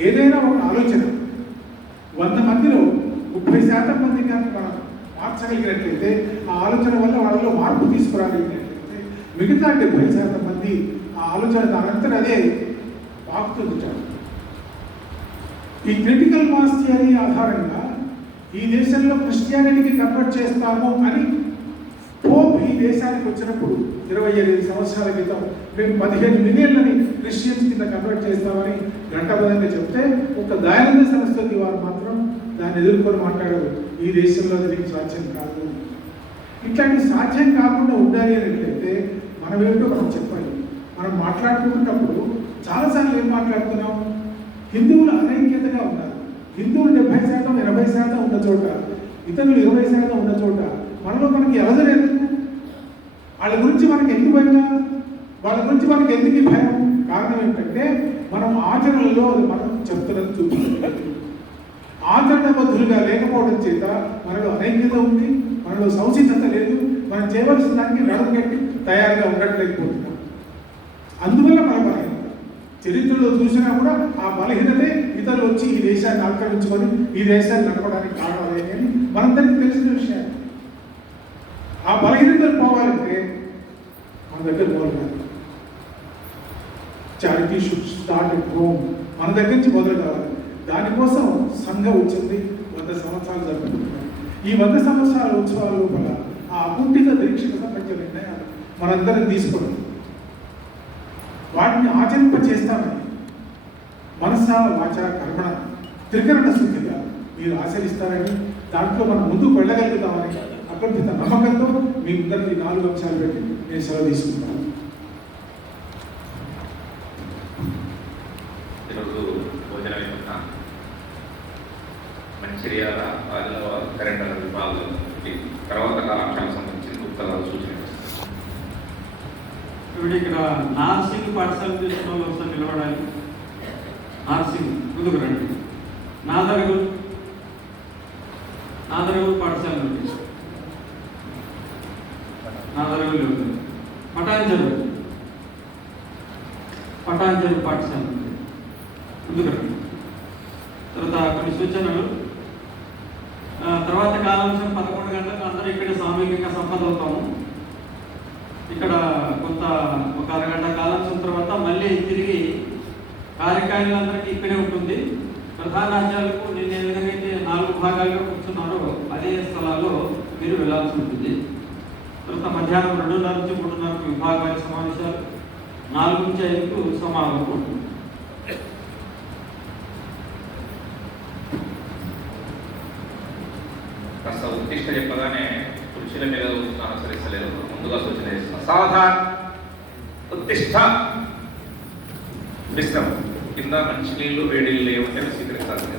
ఏదైనా ఒక ఆలోచన 100 మందిలో 30% మంది కనుక మనం మార్చగలిగినట్లయితే, ఆ ఆలోచన వల్ల వాళ్ళలో మార్పు తీసుకురాగలిగినట్లయితే మిగతా 70% మంది ఆ ఆలోచన దానంతా అదే పాకుతుంటారు. ఈ క్రిటికల్ మాస్ థియరీ ఆధారంగా ఈ దేశంలో క్రిస్టియానిటీకి కన్వర్ట్ చేస్తాము అని పోప్ ఈ దేశానికి వచ్చినప్పుడు 25 సంవత్సరాల క్రితం మేము 15 మిలియన్లని క్రిస్టియన్స్ కింద కన్వర్ట్ చేస్తామని ఘంటాబద్ధంగా చెప్తే, ఒక దయానంద సరస్వతి వారు మాత్రం దాన్ని ఎదుర్కొని మాట్లాడారు ఈ దేశంలో దీనికి సాధ్యం కాదు. ఇట్లాంటి సాధ్యం కాకుండా ఉండాలి అనేట్లయితే మనం ఏమిటో మనం చెప్పాలి. మనం మాట్లాడుకున్నప్పుడు చాలాసార్లు ఏం మాట్లాడుతున్నాం, హిందువులు అనైక్యతగా ఉన్నారు. హిందువులు 70%, 80% ఉన్న చోట, ఇతరులు 20% ఉన్న చోట మనలో మనకి ఎలదలేదు. వాళ్ళ గురించి మనకి ఎందుకు భయం, వాళ్ళ గురించి మనకి ఎందుకు భయం? కారణం ఏంటంటే మనం ఆచరణలో అది మనం చెప్తున్నది చూపిస్తుంది. ఆచరణబద్ధులుగా లేకపోవడం చేత మనలో అనైక్యత ఉంది, మనలో సౌచితత లేదు, మనం చేయవలసిన దానికి నడుము కట్టి తయారుగా ఉండట్లేకపోతున్నాం. అందువల్ల మన బలహీనత చరిత్రలో చూసినా కూడా ఆ బలహీనతే ఇతరులు వచ్చి ఈ దేశాన్ని ఆక్రమించుకొని ఈ దేశాన్ని నడపడానికి కారణాలు అని మనందరికీ తెలిసిన విషయాలు. ఆ బలహీనతలు పోవాలంటే మన దగ్గర మొదలు charity should start at home. మన దగ్గర నుంచి మొదలు కావాలి. దానికోసం సంఘం వచ్చింది 100 సంవత్సరాలు జరుపుకుంటున్నాం. ఈ 100 సంవత్సరాల ఉత్సవాల లోపల ఆ అకుంఠిత దీక్షిత ప్రపంచ నిర్ణయాలు మనందరం తీసుకున్నాం. వాటిని ఆచరింపచేస్తామని మనస వాచ కర్మణ త్రికరణ శుద్ధిగా మీరు ఆచరిస్తారని, దాంట్లో మనం ముందుకు వెళ్ళగలుగుతామని అకుంఠిత నమ్మకంతో మీ ముందరికి 4 అంశాలు పెట్టి నేను సెలవు తీసుకుంటాను. ఈరోజు భోజనం అయిపోయిన మంచిర్యాల ఆదిలాబాద్ కరెంట్ విభాగాలకి తర్వాత కాలాంశాలకు సంబంధించిన గుప్తగాల సూచన. ఇప్పుడు ఇక్కడ నార్సింగ్ పాఠశాల తీసుకున్న వాళ్ళు ఒకసారి నిలబడాలి. నార్సింగ్ ముందుకు రండి. నాదరగులు పాఠశాల నుండి నాదరగులు పటాంజరు పాఠశాల నుండి ముందుకు రండి. తర్వాత కొన్ని సూచనలు. తర్వాత కాలాంశం 11 గంటలకు అందరూ ఇక్కడ సామూహికంగా సంపదవుతాము. ఇక్కడ కొంత ఒక అరగంట కాలాంశం తర్వాత మళ్ళీ తిరిగి కార్యకారులందరికీ ఇక్కడే ఉంటుంది. ప్రధానాధ్యాయులకు నేను ఏ విధంగా అయితే 4 భాగాలుగా కూర్చున్నారో అదే స్థలాల్లో మీరు వెళ్ళాల్సి ఉంటుంది. తర్వాత మధ్యాహ్నం 2:30 నుంచి 3:30 విభాగాల సమావేశాలు, 4 నుంచి 5కు సమావేశం ఉంటుంది. కాస్త ఉత్తిష్ట చెప్పగానే కుర్చీల మీద అనుసరిస్తలేదు. ముందుగా సూచన చేస్తున్నా. సావధాన్, ఉత్తిష్ట, విశ్రమం. కింద మంచినీళ్ళు వేడి నీళ్ళు ఏమంటే స్వీకరించాల్సింది.